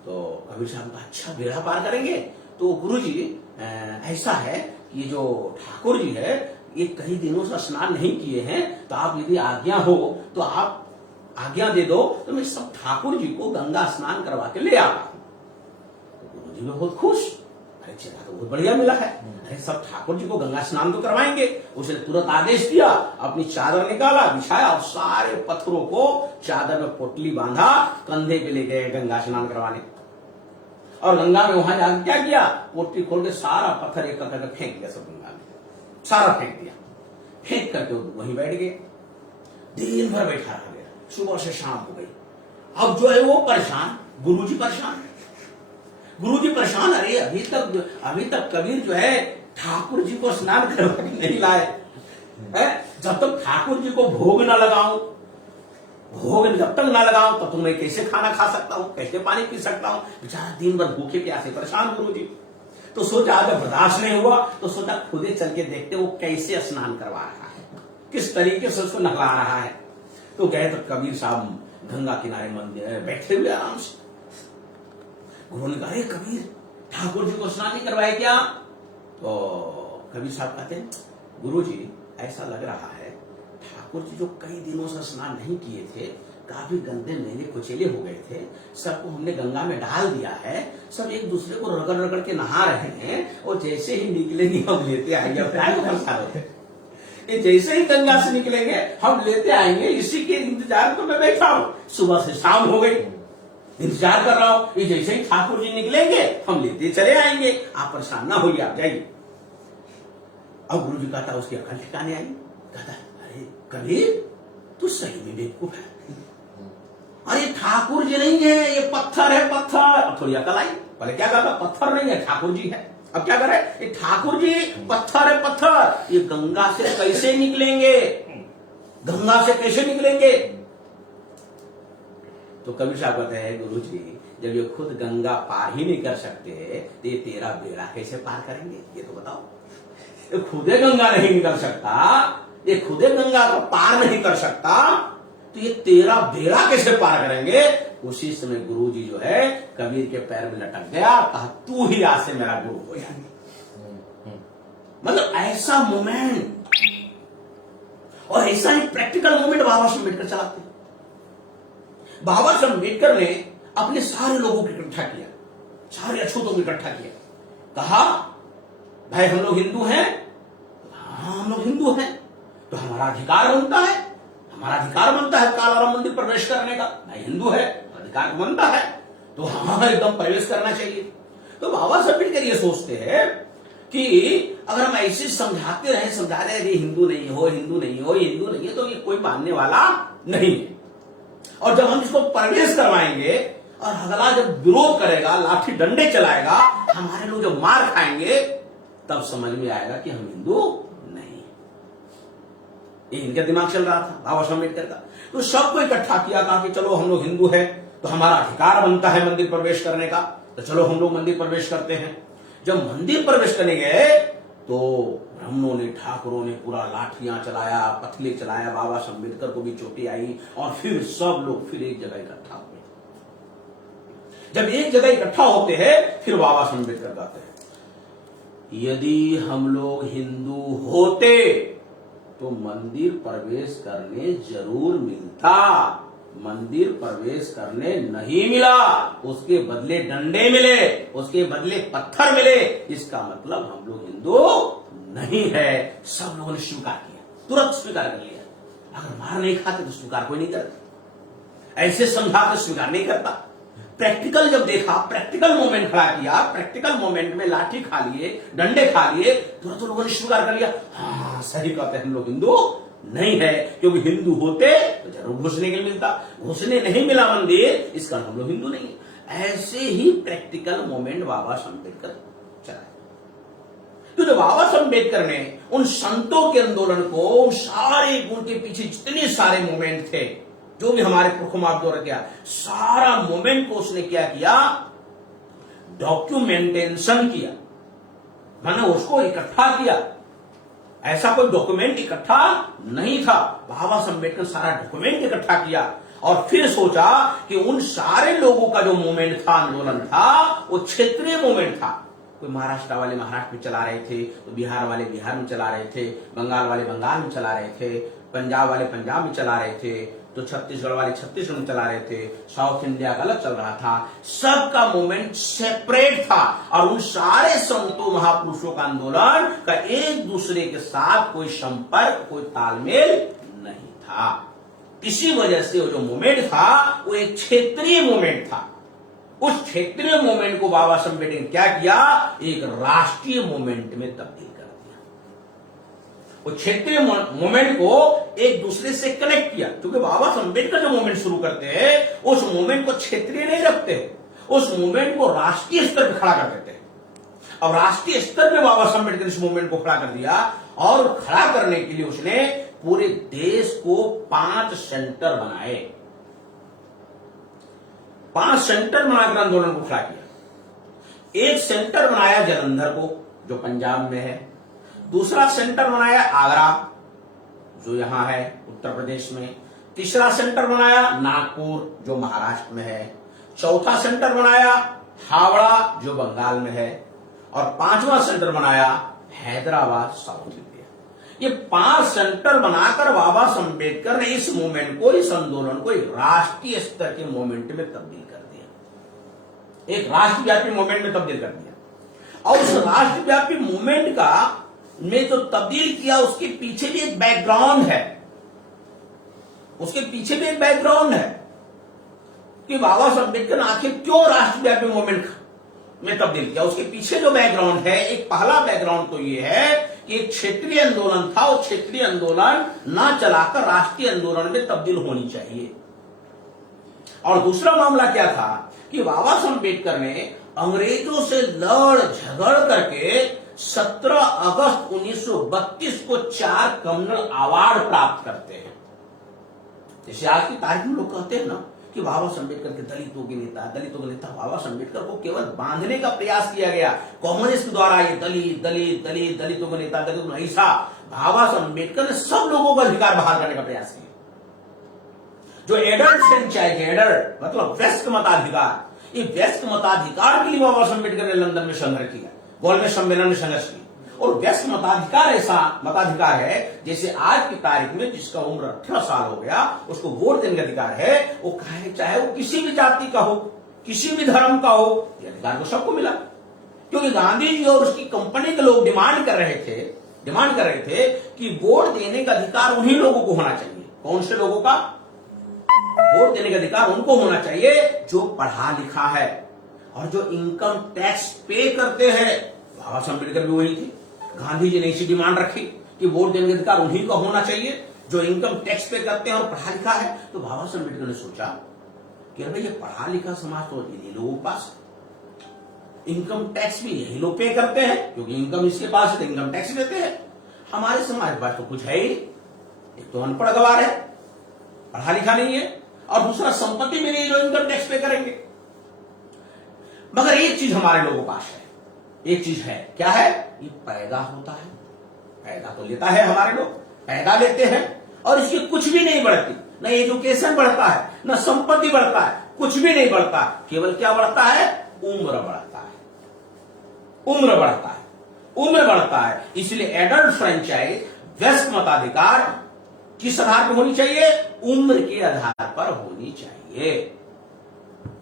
तो कबीर साहब का अच्छा बेड़ा पार करेंगे। तो गुरु जी ऐसा है कि जो ठाकुर जी है ये कई दिनों से स्नान नहीं किए हैं, तो आप यदि आज्ञा हो तो आप आज्ञा दे दो तो मैं सब ठाकुर जी को गंगा स्नान करवा के ले आता हूं। तो गुरु जी में बहुत खुश, अरे चला तो बहुत बढ़िया मिला है, अरे सब ठाकुर जी को गंगा स्नान तो करवाएंगे। उसने तुरंत आदेश दिया, अपनी चादर निकाला, बिछाया और सारे पत्थरों को चादर में पोटली बांधा, कंधे पे ले गए गंगा स्नान करवाने। और गंगा में वहां जाकर क्या किया, पोटली खोल के सारा पत्थर एक करके फेंक दिया, सब गंगा में सारा फेंक दिया। फेंक करके वहीं बैठ गए, दिन भर बैठा रह गया, सुबह से शाम हो गई। अब जो है वो परेशान, गुरुजी परेशान, अरे अभी तक कबीर जो है ठाकुर जी को स्नान करवा के नहीं लाए, जब तक ठाकुर जी को भोग न लगाऊं, जब तक ना लगाऊं तब तक मैं कैसे खाना खा सकता हूं, कैसे पानी पी सकता हूं। बेचारा दिन भर भूखे प्यासे परेशान गुरु जी। तो सोचा जब बर्दाश्त नहीं हुआ तो सोचा खुदे चल के देखते वो कैसे स्नान करवा रहा है, किस तरीके से उसको नहला रहा है। तो गए तो कबीर साहब गंगा किनारे मंदिर बैठे हुए आराम से। गुरु ने कहा कबीर ठाकुर जी को स्नान नहीं करवाए क्या। तो कबीर साहब कहते हैं गुरु जी ऐसा लग रहा है ठाकुर जी जो कई दिनों से स्नान नहीं किए थे, काफी गंदे मैले कुचेले हो गए थे, सबको हमने गंगा में डाल दिया है, सब एक दूसरे को रगड़ रगड़ के नहा रहे हैं, और जैसे ही निकलेंगे हम लेते आएंगे। जैसे ही गंगा से निकलेंगे हम लेते आएंगे, इसी के इंतजार में मैं बैठा हूं, सुबह से शाम हो गई, इंतजार कर रहा हूं, ये जैसे ही ठाकुर जी निकलेंगे हम लेते चले आएंगे, आप परेशान ना होइए, आप जाइए। अब गुरु जी कहता उसकी अकल ठिकाने आई, कहता अरे कबीर तू सही में बेवकूफ है, अरे ठाकुर जी नहीं है, ये पत्थर है पत्थर। अब थोड़ी अकल आई, पहले क्या कहता पत्थर नहीं है ठाकुर जी है, अब क्या करे, ये ठाकुर जी पत्थर है पत्थर, ये गंगा से कैसे निकलेंगे, गंगा से कैसे निकलेंगे। तो कबीर साहब कहते हैं गुरु जी जब ये खुद गंगा पार ही नहीं कर सकते तो ये तेरा बेड़ा कैसे पार करेंगे, ये तो बताओ। ये खुदे गंगा नहीं निकल सकता, ये खुदे गंगा को पार नहीं कर सकता, तो ये तेरा बेड़ा कैसे पार करेंगे। उसी समय गुरु जी जो है कबीर के पैर में लटक गया, कहा तू ही आज से मेरा गुरु हो जाएगा। मतलब ऐसा मोमेंट और ऐसा ही प्रैक्टिकल मोमेंट बाबा साहब अम्बेडकर चलाते। बाबा साहब अम्बेडकर ने अपने सारे लोगों को इकट्ठा किया, सारे अछूतों को इकट्ठा किया, कहा भाई हम लोग हिंदू हैं, हाँ हम लोग हिंदू हैं, तो हमारा अधिकार बनता है, कालाराम मंदिर प्रवेश करने का, भाई हिंदू है अधिकार बनता है, तो हाँ एकदम प्रवेश करना चाहिए। तो बाबा साहब अम्बेडकर ये सोचते हैं कि अगर हम ऐसे समझाते रहे हिंदू नहीं हो, तो ये कोई मानने वाला नहीं है, और जब हम इसको प्रवेश करवाएंगे और अगला जब विरोध करेगा, लाठी डंडे चलाएगा, हमारे लोग जब मार खाएंगे, तब समझ में आएगा कि हम हिंदू नहीं। ये इनका दिमाग चल रहा था बाबा साहब अम्बेडकर का। तो सबको इकट्ठा किया, कहा कि चलो हम लोग हिंदू है तो हमारा अधिकार बनता है मंदिर प्रवेश करने का, तो चलो हम लोग मंदिर प्रवेश करते हैं। जब मंदिर प्रवेश करने गए तो ब्राह्मणों ने, ठाकुरों ने पूरा लाठियां चलाया, पथले चलाया, बाबा साहब अम्बेडकर को भी चोटें आई और फिर सब लोग फिर एक जगह इकट्ठा हुए। जब एक जगह इकट्ठा होते हैं फिर बाबा साहब अम्बेडकर कहते हैं, यदि हम लोग हिंदू होते तो मंदिर प्रवेश करने जरूर मिलता, मंदिर प्रवेश करने नहीं मिला, उसके बदले डंडे मिले, उसके बदले पत्थर मिले, इसका मतलब हम लोग हिंदू नहीं है। सब लोगों ने स्वीकार किया, तुरंत स्वीकार कर लिया। अगर मार नहीं खाते तो स्वीकार कोई नहीं करता, ऐसे समझा तो स्वीकार नहीं करता। प्रैक्टिकल जब देखा, प्रैक्टिकल मोमेंट खड़ा किया, प्रैक्टिकल मोमेंट में लाठी खा लिए, डंडे खा लिए, तुरंत लोगों ने स्वीकार कर लिया, हाँ सही कहते हैं, हम लोग हिंदू नहीं है। क्योंकि हिंदू होते तो जरूर घुसने के लिए मिलता, घुसने नहीं मिला मंदिर, इसका हम लोग हिंदू नहीं है। ऐसे ही प्रैक्टिकल मोमेंट बाबा साहब अम्बेडकर चलाए। तो जब बाबा साहब अम्बेडकर ने उन संतों के आंदोलन को, सारे उनके पीछे जितने सारे मोमेंट थे, जो भी हमारे पुरखों द्वारा किया, सारा मोमेंट को उसने क्या किया, डॉक्यूमेंटेशन किया, मैंने उसको इकट्ठा किया। ऐसा कोई डॉक्यूमेंट इकट्ठा नहीं था, बाबा साहब अम्बेडकर सारा डॉक्यूमेंट इकट्ठा किया और फिर सोचा कि उन सारे लोगों का जो मूवमेंट था, आंदोलन था, वो क्षेत्रीय मूवमेंट था। कोई महाराष्ट्र वाले महाराष्ट्र में चला रहे थे, तो बिहार वाले बिहार में चला रहे थे, बंगाल वाले बंगाल में चला रहे थे, पंजाब वाले पंजाब में चला रहे थे, तो छत्तीसगढ़ वाले छत्तीसगढ़ में चला रहे थे, साउथ इंडिया का अलग चल रहा था। सबका मूवमेंट सेपरेट था और उन सारे संतों महापुरुषों का आंदोलन का एक दूसरे के साथ कोई संपर्क, कोई तालमेल नहीं था। इसी वजह से वो जो मूवमेंट था वो एक क्षेत्रीय मूवमेंट था। उस क्षेत्रीय मूवमेंट को बाबा साहब अम्बेडकर ने क्या किया, एक राष्ट्रीय मूवमेंट में तब्दील कर दिया। वो क्षेत्रीय मूवमेंट को एक दूसरे से कनेक्ट किया, क्योंकि बाबा साहब अम्बेडकर जो मूवमेंट शुरू करते हैं उस मूवमेंट को क्षेत्रीय नहीं रखते, उस मूवमेंट को राष्ट्रीय स्तर पर खड़ा कर देते हैं। अब राष्ट्रीय स्तर पर बाबा साहब अम्बेडकर इस मूवमेंट को खड़ा कर दिया और खड़ा करने के लिए उसने पूरे देश को 5 सेंटर बनाए, 5 सेंटर बनाकर आंदोलन को खड़ा किया। एक सेंटर बनाया जालंधर को, जो पंजाब में है। दूसरा सेंटर बनाया आगरा, जो यहां है उत्तर प्रदेश में। तीसरा सेंटर बनाया नागपुर, जो महाराष्ट्र में है। चौथा सेंटर बनाया हावड़ा, जो बंगाल में है। और 5वां सेंटर बनाया हैदराबाद, साउथ इंडिया। ये 5 सेंटर बनाकर बाबा साहब अम्बेडकर ने इस मूवमेंट को, इस आंदोलन को एक राष्ट्रीय स्तर के मूवमेंट में तब्दील कर दिया, एक राष्ट्रव्यापी मूवमेंट में तब्दील कर दिया। और उस राष्ट्रव्यापी मूवमेंट का में जो तब्दील किया, उसके पीछे भी एक बैकग्राउंड है, उसके पीछे भी एक बैकग्राउंड है कि बाबा साहब अम्बेडकर ने आखिर क्यों राष्ट्रव्यापी मूवमेंट में तब्दील किया। उसके पीछे जो बैकग्राउंड है, एक पहला बैकग्राउंड तो ये है कि एक क्षेत्रीय आंदोलन था, और क्षेत्रीय आंदोलन ना चलाकर राष्ट्रीय आंदोलन में तब्दील होनी चाहिए। और दूसरा मामला क्या था कि बाबा साहब अम्बेडकर ने अंग्रेजों से लड़ झगड़ करके 17 अगस्त 1932 को 4 कम्युनल अवार्ड प्राप्त करते हैं। जैसे आज की तारीख में लोग कहते हैं ना कि बाबा साहब अम्बेडकर के दलितों के नेता, दलितों के नेता। बाबा साहब अम्बेडकर को केवल बांधने का प्रयास किया गया कम्युनिस्ट द्वारा, ये दलित दलित दलित दलितों के नेता, दलित ऐसा। बाबा साहब अम्बेडकर ने सब लोगों का अधिकार बहाल करने का प्रयास किया। जो एडल्ट फ्रेंचाइज, एडल्ट मतलब वयस्क मताधिकार, ये वयस्क मताधिकार के लिए बाबा साहब अम्बेडकर ने लंदन में संघर्ष किया, गोलमेज सम्मेलन में संघर्ष किया। और वयस्क मताधिकार ऐसा मताधिकार है जैसे आज की तारीख में जिसका उम्र 18 साल हो गया उसको वोट देने का अधिकार है। वो चाहे वो किसी भी जाति का हो, किसी भी धर्म का हो, ये अधिकार को सबको मिला। क्योंकि गांधी जी और उसकी कंपनी के लोग डिमांड कर रहे थे कि वोट देने का अधिकार उन्हीं लोगों को होना चाहिए। कौन से लोगों का? वोट देने का अधिकार उनको होना चाहिए जो पढ़ा लिखा है और जो इनकम टैक्स पे करते हैं। बाबा साहब अम्बेडकर भी वही थे। गांधी जी ने इसी डिमांड रखी कि वोट देने का अधिकार उन्हीं का होना चाहिए जो इनकम टैक्स पे करते हैं और पढ़ा लिखा है। तो बाबा साहब अम्बेडकर ने सोचा कि भाई ये पढ़ा लिखा समाज तो इन्हीं लोगों के पास, इनकम टैक्स भी यही लोग पे करते हैं क्योंकि इनकम इसके पास है तो इनकम टैक्स देते हैं। हमारे समाज के पास तो कुछ है ही, एक तो अनपढ़ गवार है, पढ़ा लिखा नहीं है, और दूसरा संपत्ति में नहीं जो इनकम टैक्स पे करेंगे। मगर एक चीज हमारे लोगों के पास है, एक चीज है, क्या है? ये पैदा होता है, पैदा तो लेता है, हमारे लोग पैदा लेते हैं और इसकी कुछ भी नहीं बढ़ती, न एजुकेशन बढ़ता है, न संपत्ति बढ़ता है, कुछ भी नहीं बढ़ता, केवल क्या बढ़ता है? उम्र बढ़ता है, उम्र बढ़ता है, उम्र बढ़ता है। इसलिए एडल्ट फ्रेंचाइज वयस्क मताधिकार किस आधार पर होनी चाहिए? उम्र के आधार पर होनी चाहिए।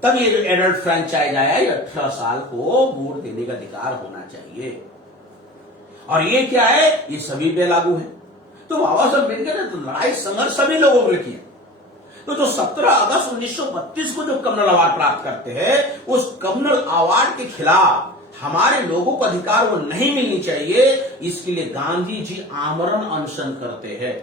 तब ये जो एडल्ट फ्रेंचाइज आया, ये 18 साल को वोट देने का अधिकार होना चाहिए। और ये क्या है? ये सभी पे लागू है। तो बाबा साहब अम्बेडकर ने तो लड़ाई संघर्ष सभी लोगों के लिए किया। तो जो 17 अगस्त 1932 को जो कम्युनल अवार्ड प्राप्त करते हैं, उस कम्युनल अवार्ड के खिलाफ हमारे लोगों को अधिकार वो नहीं मिलनी चाहिए, इसके लिए गांधी जी आमरण अनशन करते हैं,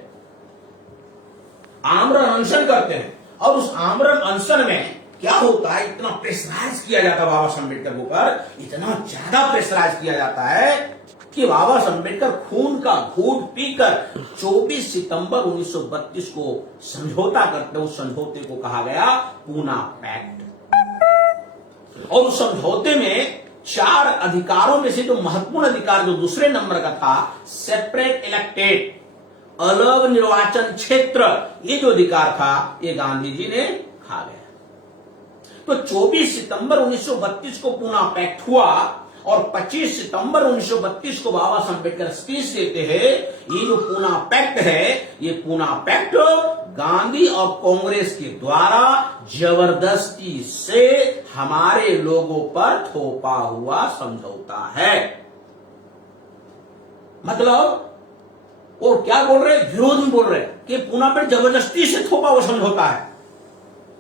आमरण अनशन करते हैं। और उस आमरण अनशन में क्या होता है? इतना प्रेशराइज किया जाता है बाबा साहब अम्बेडकर के ऊपर, इतना ज्यादा प्रेशराइज किया जाता है कि बाबा साहब अम्बेडकर खून का घूंट पीकर 24 सितंबर 1932 को समझौता करते, उस समझौते को कहा गया पूना पैक्ट। और उस समझौते में 4 अधिकारों में से जो महत्वपूर्ण अधिकार जो दूसरे नंबर का था, सेपरेट इलेक्टेड, अलग निर्वाचन क्षेत्र, ये जो अधिकार था, ये गांधी जी ने खा गया। तो 24 सितंबर 1932 को पूना पैक्ट हुआ और 25 सितंबर 1932 को बाबा साहब अम्बेडकर स्पीच देते हैं। ये जो पूना पैक्ट है, ये पूना पैक्ट गांधी और कांग्रेस के द्वारा जबरदस्ती से हमारे लोगों पर थोपा हुआ समझौता है। मतलब और क्या बोल रहे? विरोध में बोल रहे कि पूना पैक्ट जबरदस्ती से थोपा हुआ समझौता है।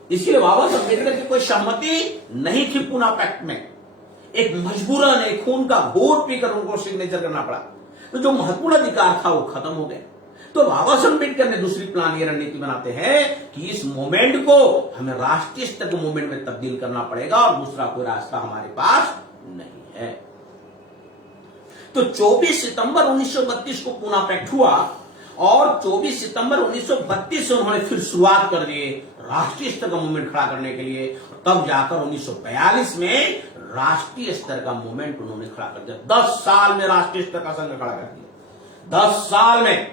इसलिए बाबा साहब अम्बेडकर की कोई सहमति नहीं थी पूना पैक्ट में, एक मजबूरन एक खून का घूंट पीकर उनको सिग्नेचर करना पड़ा। तो जो महत्वपूर्ण अधिकार था वो खत्म हो गया। तो बाबा साहब अम्बेडकर ने दूसरी प्लान ये रणनीति बनाते हैं कि इस मूवमेंट को हमें राष्ट्रीय स्तर के मूवमेंट में तब्दील करना पड़ेगा और दूसरा कोई रास्ता हमारे पास नहीं है। तो 24 सितंबर 1932 को पूना पैक्ट हुआ और 24 सितंबर 1932 से उन्होंने फिर शुरुआत कर दी राष्ट्रीय स्तर का मूवमेंट खड़ा करने के लिए। तब जाकर 1942 में राष्ट्रीय स्तर का मूवमेंट उन्होंने खड़ा कर दिया। 10 साल में राष्ट्रीय स्तर का संघ खड़ा कर दिया, 10 साल में।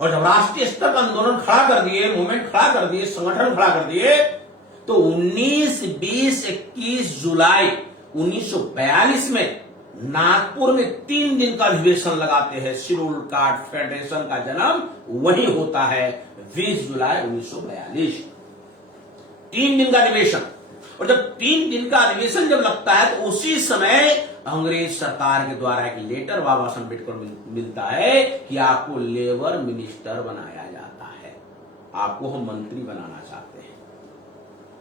और जब राष्ट्रीय स्तर का आंदोलन खड़ा कर दिए, मूवमेंट खड़ा कर दिए, संगठन खड़ा कर दिए, तो 19, 20, 21 जुलाई 1942 में नागपुर में 3 दिन का अधिवेशन लगाते हैं। शेड्यूल कास्ट फेडरेशन का जन्म वही होता है 20 जुलाई 1942। 3 दिन का अधिवेशन। और जब 3 दिन का अधिवेशन जब लगता है तो उसी समय अंग्रेज सरकार के द्वारा एक लेटर बाबा साहब अम्बेडकर को मिलता है कि आपको लेबर मिनिस्टर बनाया जाता है, आपको हम मंत्री बनाना चाहते हैं।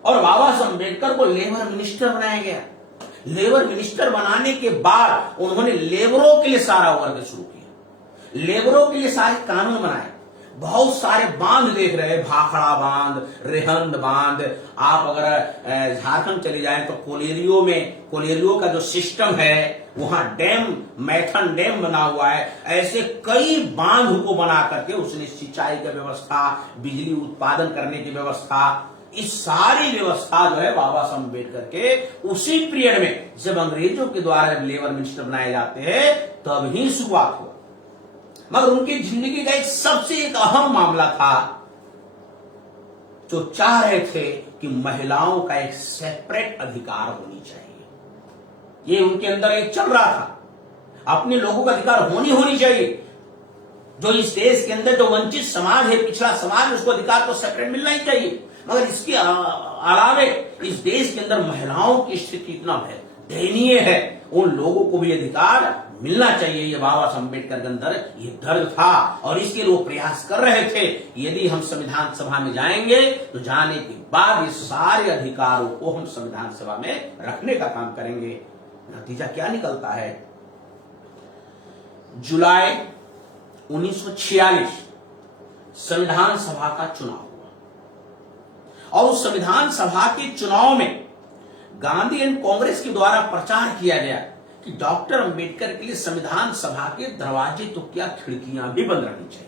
और बाबा साहब अम्बेडकर को लेबर मिनिस्टर बनाया गया। लेबर मिनिस्टर बनाने के बाद उन्होंने लेबरों के लिए सारा वर्क शुरू किया, लेबरों के लिए सारे कानून बनाए। बहुत सारे बांध देख रहे हैं, भाखड़ा बांध, रेहंद बांध। आप अगर झारखंड चले जाएं तो कोलेरियो का जो सिस्टम है, वहां डैम, मैथन डैम बना हुआ है। ऐसे कई बांध को बना करके उसने सिंचाई की व्यवस्था, बिजली उत्पादन करने की व्यवस्था, इस सारी व्यवस्था जो है बाबा साहब अम्बेडकर के उसी पीरियड में जब अंग्रेजों के द्वारा लेबर मिनिस्टर बनाए जाते हैं तब ही शुरुआत हुआ। मगर उनकी जिंदगी का सबसे एक अहम मामला था, जो चाह रहे थे कि महिलाओं का एक सेपरेट अधिकार होनी चाहिए। ये उनके अंदर एक चल रहा था, अपने लोगों का अधिकार होनी चाहिए। जो इस देश के अंदर जो वंचित समाज है, पिछड़ा समाज, उसको अधिकार तो सेपरेट मिलना ही चाहिए। मगर इसके अलावे इस देश के अंदर महिलाओं की स्थिति इतना दयनीय है, उन लोगों को भी अधिकार मिलना चाहिए। ये बाबा साहब अम्बेडकर के अंदर ये दर्द था और इसके लिए वो प्रयास कर रहे थे। यदि हम संविधान सभा में जाएंगे तो जाने के बाद ये सारे अधिकारों को हम संविधान सभा में रखने का काम करेंगे। नतीजा क्या निकलता है? जुलाई 1946 संविधान सभा का चुनाव हुआ और उस संविधान सभा के चुनाव में गांधी एंड कांग्रेस के द्वारा प्रचार किया गया कि डॉक्टर अंबेडकर के लिए संविधान सभा के दरवाजे तो क्या खिड़कियां भी बंद रहनी चाहिए।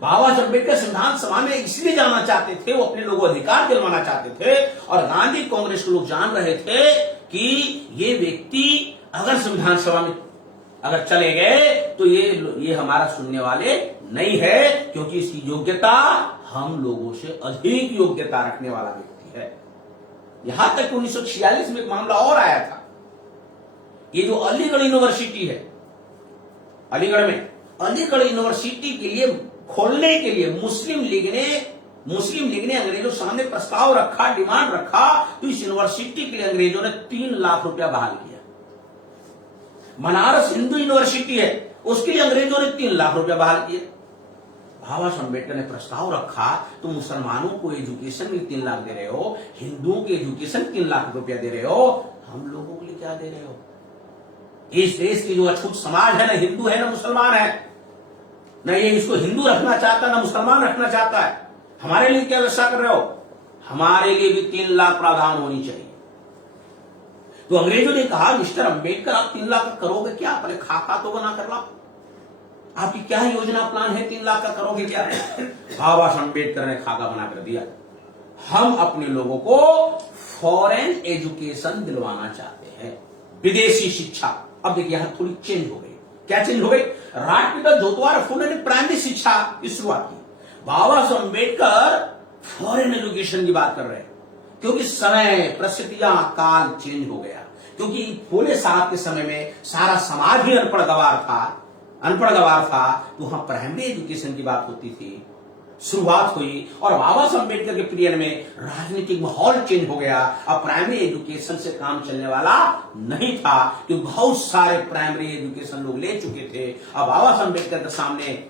बाबा साहब अम्बेडकर संविधान सभा में इसलिए जाना चाहते थे, वो अपने लोगों को अधिकार दिलवाना चाहते थे। और गांधी कांग्रेस के लोग जान रहे थे कि ये व्यक्ति अगर संविधान सभा में अगर चले गए तो ये हमारा सुनने वाले नहीं है, क्योंकि इसकी योग्यता हम लोगों से अधिक योग्यता रखने वाला व्यक्ति है। यहां तक 1946 में एक मामला और आया था। ये जो अलीगढ़ यूनिवर्सिटी है, अलीगढ़ में अलीगढ़ यूनिवर्सिटी के लिए खोलने के लिए मुस्लिम लीग ने अंग्रेजों सामने प्रस्ताव रखा, डिमांड रखा, तो इस यूनिवर्सिटी के लिए अंग्रेजों ने 3 लाख रुपया बहाल किया। बनारस हिंदू यूनिवर्सिटी है, उसके लिए अंग्रेजों ने 3 लाख रुपया बहाल किया। बाबा साहब अम्बेडकर ने प्रस्ताव रखा, तो मुसलमानों को एजुकेशन में 3 लाख दे रहे हो, हिंदुओं के एजुकेशन 3 लाख रुपया दे रहे हो, हम लोगों के लिए क्या दे रहे हो? इस देश की जो अछूत समाज है, ना हिंदू है ना मुसलमान है, न ये इसको हिंदू रखना चाहता ना मुसलमान रखना चाहता है। हमारे लिए क्या व्यवस्था कर रहे हो? हमारे लिए भी 3 लाख प्रावधान होनी चाहिए। तो अंग्रेजों ने कहा, मिस्टर अंबेडकर आप 3 लाख करोगे क्या? पहले खाका तो बना कर लाओ, आपकी क्या योजना प्लान है, 3 लाख का करोगे क्या? बाबा साहब अम्बेडकर ने खाका बना कर दिया। हम अपने लोगों को फॉरेन एजुकेशन दिलवाना चाहते हैं, विदेशी शिक्षा। अब देखिए यहां थोड़ी चेंज हो गई। क्या चेंज हो गई? राष्ट्रपिता ज्योतिराव फुले ने प्राइमरी शिक्षा की शुरुआत की, बाबा साहब अम्बेडकर फॉरेन एजुकेशन की बात कर रहे हैं, क्योंकि समय, परिस्थितियां, काल चेंज हो गया। क्योंकि फुले साहब के समय में सारा समाज ही अनपढ़ गवार था, तो वहां प्राइमरी एजुकेशन की बात होती थी, शुरुआत हुई। और बाबा साहब अम्बेडकर के पीरियड में राजनीतिक माहौल चेंज हो गया। अब प्राइमरी एजुकेशन से काम चलने वाला नहीं था, क्योंकि बहुत सारे प्राइमरी एजुकेशन लोग ले चुके थे। अब बाबा साहब अम्बेडकर के सामने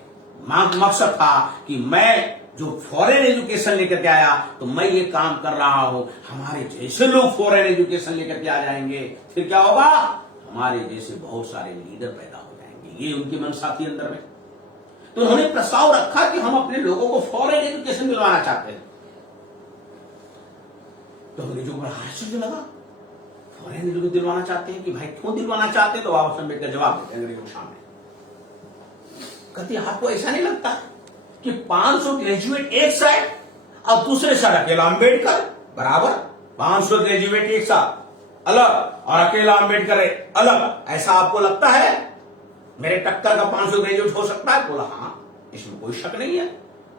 मकसद था कि मैं जो फॉरेन एजुकेशन लेकर के आया, तो मैं ये काम कर रहा हूं, हमारे जैसे लोग फॉरेन एजुकेशन लेकर के आ जाएंगे, फिर क्या होगा? हमारे जैसे बहुत सारे लीडर पैदा हो जाएंगे। ये उनकी मनसा थी अंदर में। तो उन्होंने प्रस्ताव रखा कि हम अपने लोगों को फॉरेन एजुकेशन दिलवाना चाहते हैं। तो अंग्रेजों को आश्चर्य लगा, फॉरेन एजुकेशन दिलवाना चाहते हैं कि भाई क्यों दिलवाना चाहते हैं? तो बाबा साहब अम्बेडकर जवाब देते अंग्रेजों के सामने, कहते आपको ऐसा नहीं लगता कि 500 ग्रेजुएट एक साइड और दूसरे साइड अकेला अम्बेडकर बराबर? 500 ग्रेजुएट एक साथ अलग और अकेला अम्बेडकर अलग, ऐसा आपको लगता है? मेरे टक्कर का 500 ग्रेजुएट हो सकता है? बोला हाँ, इसमें कोई शक नहीं है।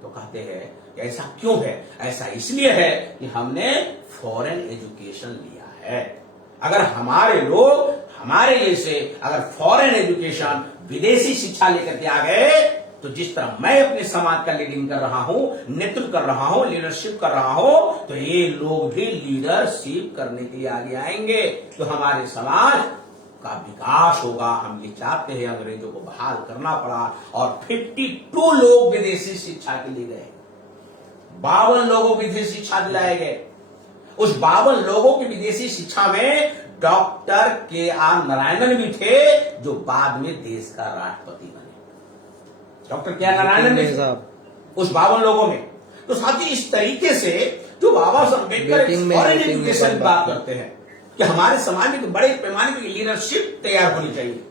तो कहते हैं कि ऐसा क्यों है? ऐसा इसलिए है कि हमने फॉरेन एजुकेशन लिया है। अगर हमारे लोग हमारे जैसे अगर फॉरेन एजुकेशन, विदेशी शिक्षा लेकर के आ गए, तो जिस तरह मैं अपने समाज का लीडिंग कर रहा हूं, नेतृत्व कर रहा हूं, लीडरशिप कर रहा हूं, तो ये लोग भी लीडरशिप करने के लिए आगे आएंगे, तो हमारे समाज का विकास होगा। हम ये चाहते हैं। अंग्रेजों को बहाल करना पड़ा और 52 लोग विदेशी शिक्षा के लिए गए, 52 लोगों को विदेशी शिक्षा दिलाए गए। उस 52 लोगों की विदेशी शिक्षा में डॉक्टर KR नारायणन भी थे, जो बाद में देश का राष्ट्रपति बने। डॉक्टर KR नारायणन भी उस 52 लोगों में। तो साथी इस तरीके से जो बाबा साहब अम्बेडकर फॉरेन एजुकेशन की बात करते हैं कि हमारे समाज में बड़े पैमाने पर लीडरशिप तैयार होनी चाहिए,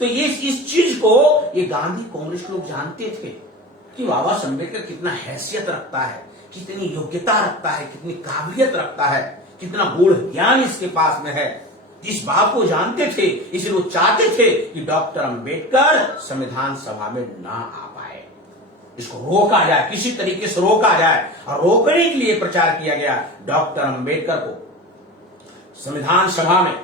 तो ये इस चीज को ये गांधी कांग्रेस लोग जानते थे कि बाबा साहब अम्बेडकर कितना हैसियत रखता है, कितनी योग्यता रखता है, कितनी काबिलियत रखता है, कितना गूढ़ ज्ञान इसके पास में है। इस बात को जानते थे, इसलिए वो चाहते थे कि डॉक्टर अंबेडकर संविधान सभा में ना आ पाए, इसको रोका जाए, किसी तरीके से रोका जाए। और रोकने के लिए प्रचार किया गया डॉक्टर अंबेडकर को संविधान सभा में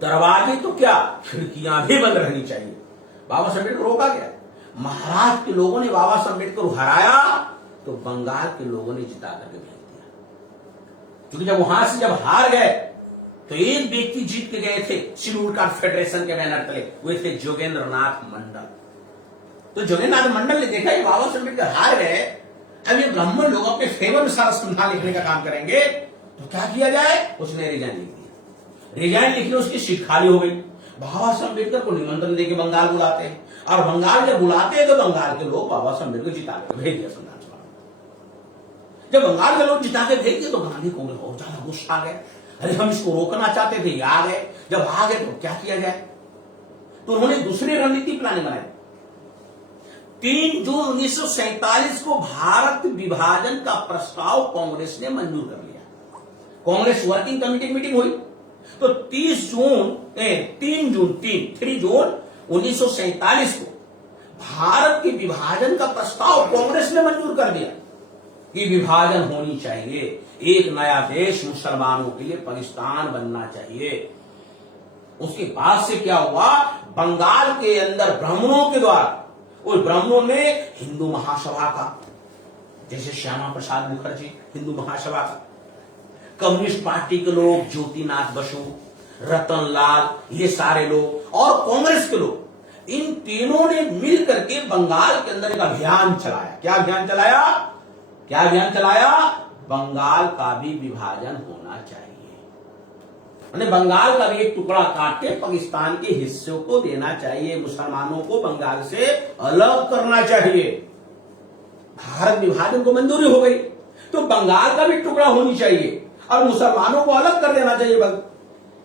दरवाजे तो क्या, खिड़कियां भी बंद रहनी चाहिए। बाबा साहब अम्बेडकर रोका गया। महाराष्ट्र के लोगों ने बाबा साहब अम्बेडकर को हराया, तो बंगाल के लोगों ने जिता करके भेज दिया। क्योंकि जब वहां से जब हार गए, तो एक व्यक्ति जीत के गए थे शेड्यूल कास्ट फेडरेशन के बैनर तले, वे थे जोगेंद्र नाथ मंडल। तो जोगेंद्र नाथ मंडल ने देखा कि बाबा साहब अम्बेडकर हार गए, अब ये ब्राह्मण लोग अपने फेवर में सारा संविधान लिखने का काम करेंगे, तो क्या किया जाए? उसने रिजाइन लिख दिया। रिजाइन लिखने उसकी सीट खाली हो गई। बाबा साहब अम्बेडकर को निमंत्रण देके बंगाल बुलाते हैं, और बंगाल जब बुलाते हैं तो बंगाल के लोग बाबा साहब अम्बेडकर जिता के भेज दिया संविधान सभा में। जब बंगाल के लोग जिता के भेज दिए तो गांधी कांग्रेस बहुत ज्यादा गुस्सा आ गए, अरे हम इसको रोकना चाहते थे, ये आ गए, जब आ गए तो क्या किया जाए? तो उन्होंने दूसरी रणनीति प्लानिंग बनाई। 3 जून 1947 को भारत विभाजन का प्रस्ताव कांग्रेस ने मंजूर कर लिया। कांग्रेस वर्किंग कमेटी की मीटिंग हुई, तो 30 जून 3 जून 1947 को भारत के विभाजन का प्रस्ताव कांग्रेस ने मंजूर कर दिया कि विभाजन होनी चाहिए, एक नया देश मुसलमानों के लिए पाकिस्तान बनना चाहिए। उसके बाद से क्या हुआ, बंगाल के अंदर ब्राह्मणों के द्वारा, उस ब्राह्मणों ने हिंदू महासभा का, जैसे श्यामा प्रसाद मुखर्जी हिंदू महासभा का, कम्युनिस्ट पार्टी के लोग ज्योतिनाथ बसु, रतन लाल, ये सारे लोग और कांग्रेस के लोग, इन तीनों ने मिल करके बंगाल के अंदर एक अभियान चलाया। क्या अभियान चलाया? क्या अभियान चलाया? बंगाल का भी विभाजन होना चाहिए, यानी बंगाल का भी एक टुकड़ा काट के पाकिस्तान के हिस्सों को देना चाहिए, मुसलमानों को बंगाल से अलग करना चाहिए। भारत विभाजन को मंजूरी हो गई, तो बंगाल का भी टुकड़ा होनी चाहिए और मुसलमानों को अलग कर देना चाहिए,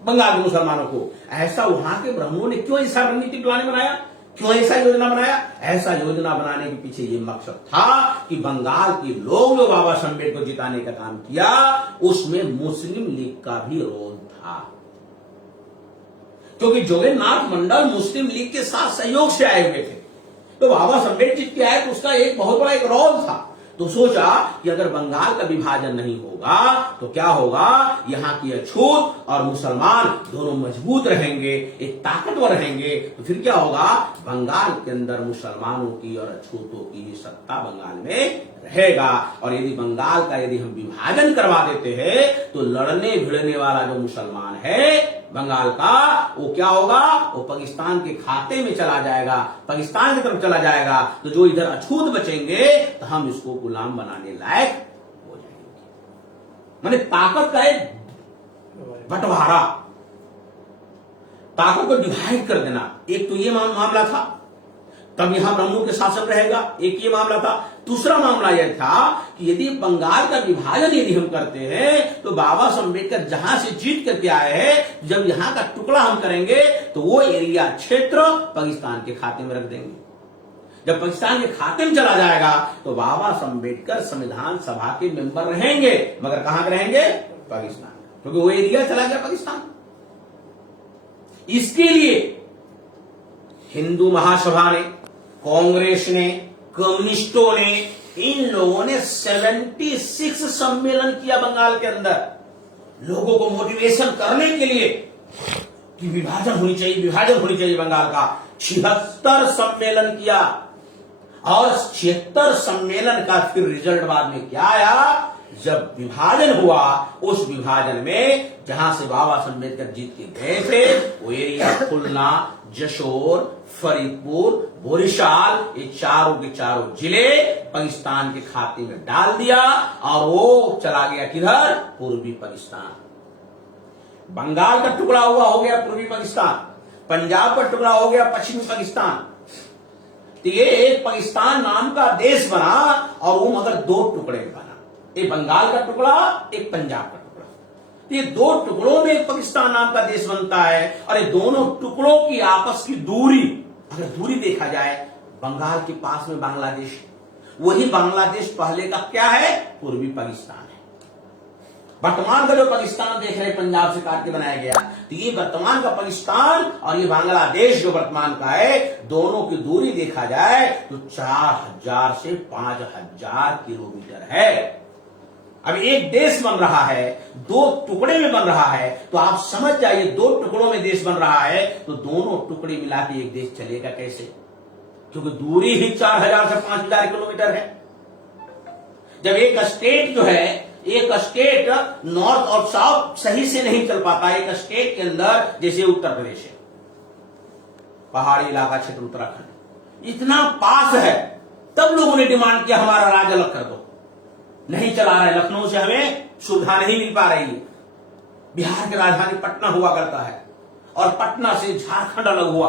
बंगाल के मुसलमानों को। ऐसा वहां के ब्राह्मणों ने क्यों ऐसा रणनीतिक प्लान बनाया, क्यों ऐसा योजना बनाया? ऐसा योजना बनाने के पीछे ये मकसद था कि बंगाल के लोग जो बाबा साहब अम्बेडकर को जिताने का काम किया, उसमें मुस्लिम लीग का भी रोल था, क्योंकि जोगेंद्रनाथ मंडल मुस्लिम लीग के साथ सहयोग से आए हुए थे। तो बाबा साहब अम्बेडकर जीत के आए तो उसका एक बहुत बड़ा एक रोल था। तो सोचा कि अगर बंगाल का विभाजन नहीं होगा तो क्या होगा, यहां की अछूत और मुसलमान दोनों मजबूत रहेंगे, एक ताकतवर रहेंगे, तो फिर क्या होगा, बंगाल के अंदर मुसलमानों की और अछूतों की ही सत्ता बंगाल में रहेगा। और यदि बंगाल का यदि हम विभाजन करवा देते हैं तो लड़ने भिड़ने वाला जो मुसलमान है बंगाल का, वो क्या होगा, वो पाकिस्तान के खाते में चला जाएगा, पाकिस्तान की तरफ चला जाएगा। तो जो इधर अछूत बचेंगे तो हम इसको गुलाम बनाने लायक हो जाएंगे। माने ताकत का एक बंटवारा, ताकत को डिवाइड कर देना। एक तो ये मामला था, तब यहां ब्राह्मणों के शासन रहेगा, एक ये मामला था। दूसरा मामला यह था कि यदि बंगाल का विभाजन यदि हम करते हैं तो बाबा साहब अम्बेडकर जहां से जीत करके आए हैं, जब यहां का टुकड़ा हम करेंगे तो वो एरिया क्षेत्र पाकिस्तान के खाते में रख देंगे। जब पाकिस्तान के खाते में चला जाएगा तो बाबा साहब अम्बेडकर संविधान सभा के मेंबर रहेंगे, मगर कहां के रहेंगे, पाकिस्तान, क्योंकि वो एरिया चला गया पाकिस्तान। इसके लिए हिंदू महासभा ने, कांग्रेस ने, कम्युनिस्टों ने, इन लोगों ने 76 सम्मेलन किया बंगाल के अंदर, लोगों को मोटिवेशन करने के लिए कि विभाजन होनी चाहिए, विभाजन होनी चाहिए बंगाल का। 76 सम्मेलन किया और 76 सम्मेलन का फिर रिजल्ट बाद में क्या आया, जब विभाजन हुआ, उस विभाजन में जहां से बाबा साहब अम्बेडकर जीत के गए थे वो एरिया खुलना, जशोर, फरीदपुर, बोरीशाल, ये चारों के चारों जिले पाकिस्तान के खाते में डाल दिया और वो चला गया किधर, पूर्वी पाकिस्तान। बंगाल का टुकड़ा हुआ हो गया पूर्वी पाकिस्तान, पंजाब का टुकड़ा हो गया पश्चिमी पाकिस्तान। तो ये एक पाकिस्तान नाम का देश बना और वो मगर दो टुकड़े में बना, एक बंगाल का टुकड़ा, एक पंजाब का टुकड़ा। तो ये दो टुकड़ों में एक पाकिस्तान नाम का देश बनता है। और ये दोनों टुकड़ों की आपस की दूरी, अगर दूरी देखा जाए, बंगाल के पास में बांग्लादेश, वही बांग्लादेश पहले का क्या है, पूर्वी पाकिस्तान है। वर्तमान का जो पाकिस्तान देख रहे पंजाब से काट के बनाया गया, तो ये वर्तमान का पाकिस्तान और ये बांग्लादेश जो वर्तमान का है, दोनों की दूरी देखा जाए तो 4000 से 5000 किलोमीटर है। अब एक देश बन रहा है, दो टुकड़े में बन रहा है, तो आप समझ जाइए, दो टुकड़ों में देश बन रहा है तो दोनों टुकड़े मिला के एक देश चलेगा कैसे, क्योंकि दूरी ही 4000 से 5000 किलोमीटर है। जब एक स्टेट जो है, एक स्टेट नॉर्थ और साउथ सही से नहीं चल पाता, एक स्टेट के अंदर जैसे उत्तर प्रदेश है, पहाड़ी इलाका क्षेत्र उत्तराखंड इतना पास है, तब लोगों ने डिमांड किया हमारा राज्य अलग कर दो, नहीं चला रहा है, लखनऊ से हमें सुविधा नहीं मिल पा रही है। बिहार की राजधानी पटना हुआ करता है और पटना से झारखंड अलग हुआ।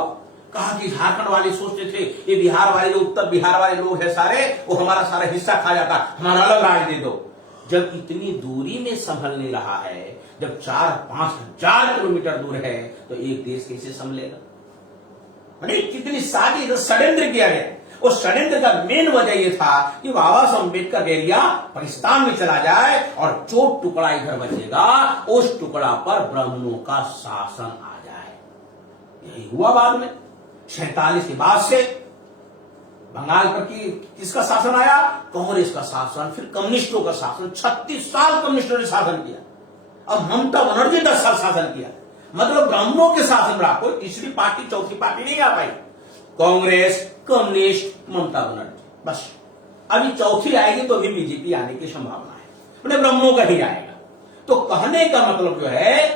कहा कि झारखंड वाले सोचते थे ये बिहार वाले जो उत्तर बिहार वाले लोग हैं सारे, वो हमारा सारा हिस्सा खा जाता, हमारा अलग राज्य दे दो। जब इतनी दूरी में संभल नहीं रहा है, जब 4-5 हजार किलोमीटर दूर है, तो एक देश कैसे संभलेगा। कितनी सारी षड्यंत्र किया गया। उस षड्यंत्र का मेन वजह यह था कि बाबा साहब अम्बेडकर का एरिया पाकिस्तान में चला जाए और जो टुकड़ा इधर बचेगा उस टुकड़ा पर ब्राह्मणों का शासन आ जाए। यही हुआ बाद में 47 के बाद से बंगाल पर किसका शासन आया? कांग्रेस का शासन, फिर कम्युनिस्टों का शासन। 36 साल कम्युनिस्टों ने शासन किया। अब ममता बनर्जी 10 साल शासन किया। मतलब ब्राह्मणों के शासन रहा, कोई तीसरी पार्टी चौथी पार्टी नहीं आ पाई। कांग्रेस, कम्युनिस्ट, ममता बनर्जी, बस। अभी चौथी आएगी तो भी बीजेपी आने की संभावना है, मतलब ब्राह्मणों का ही आएगा। तो कहने का मतलब जो है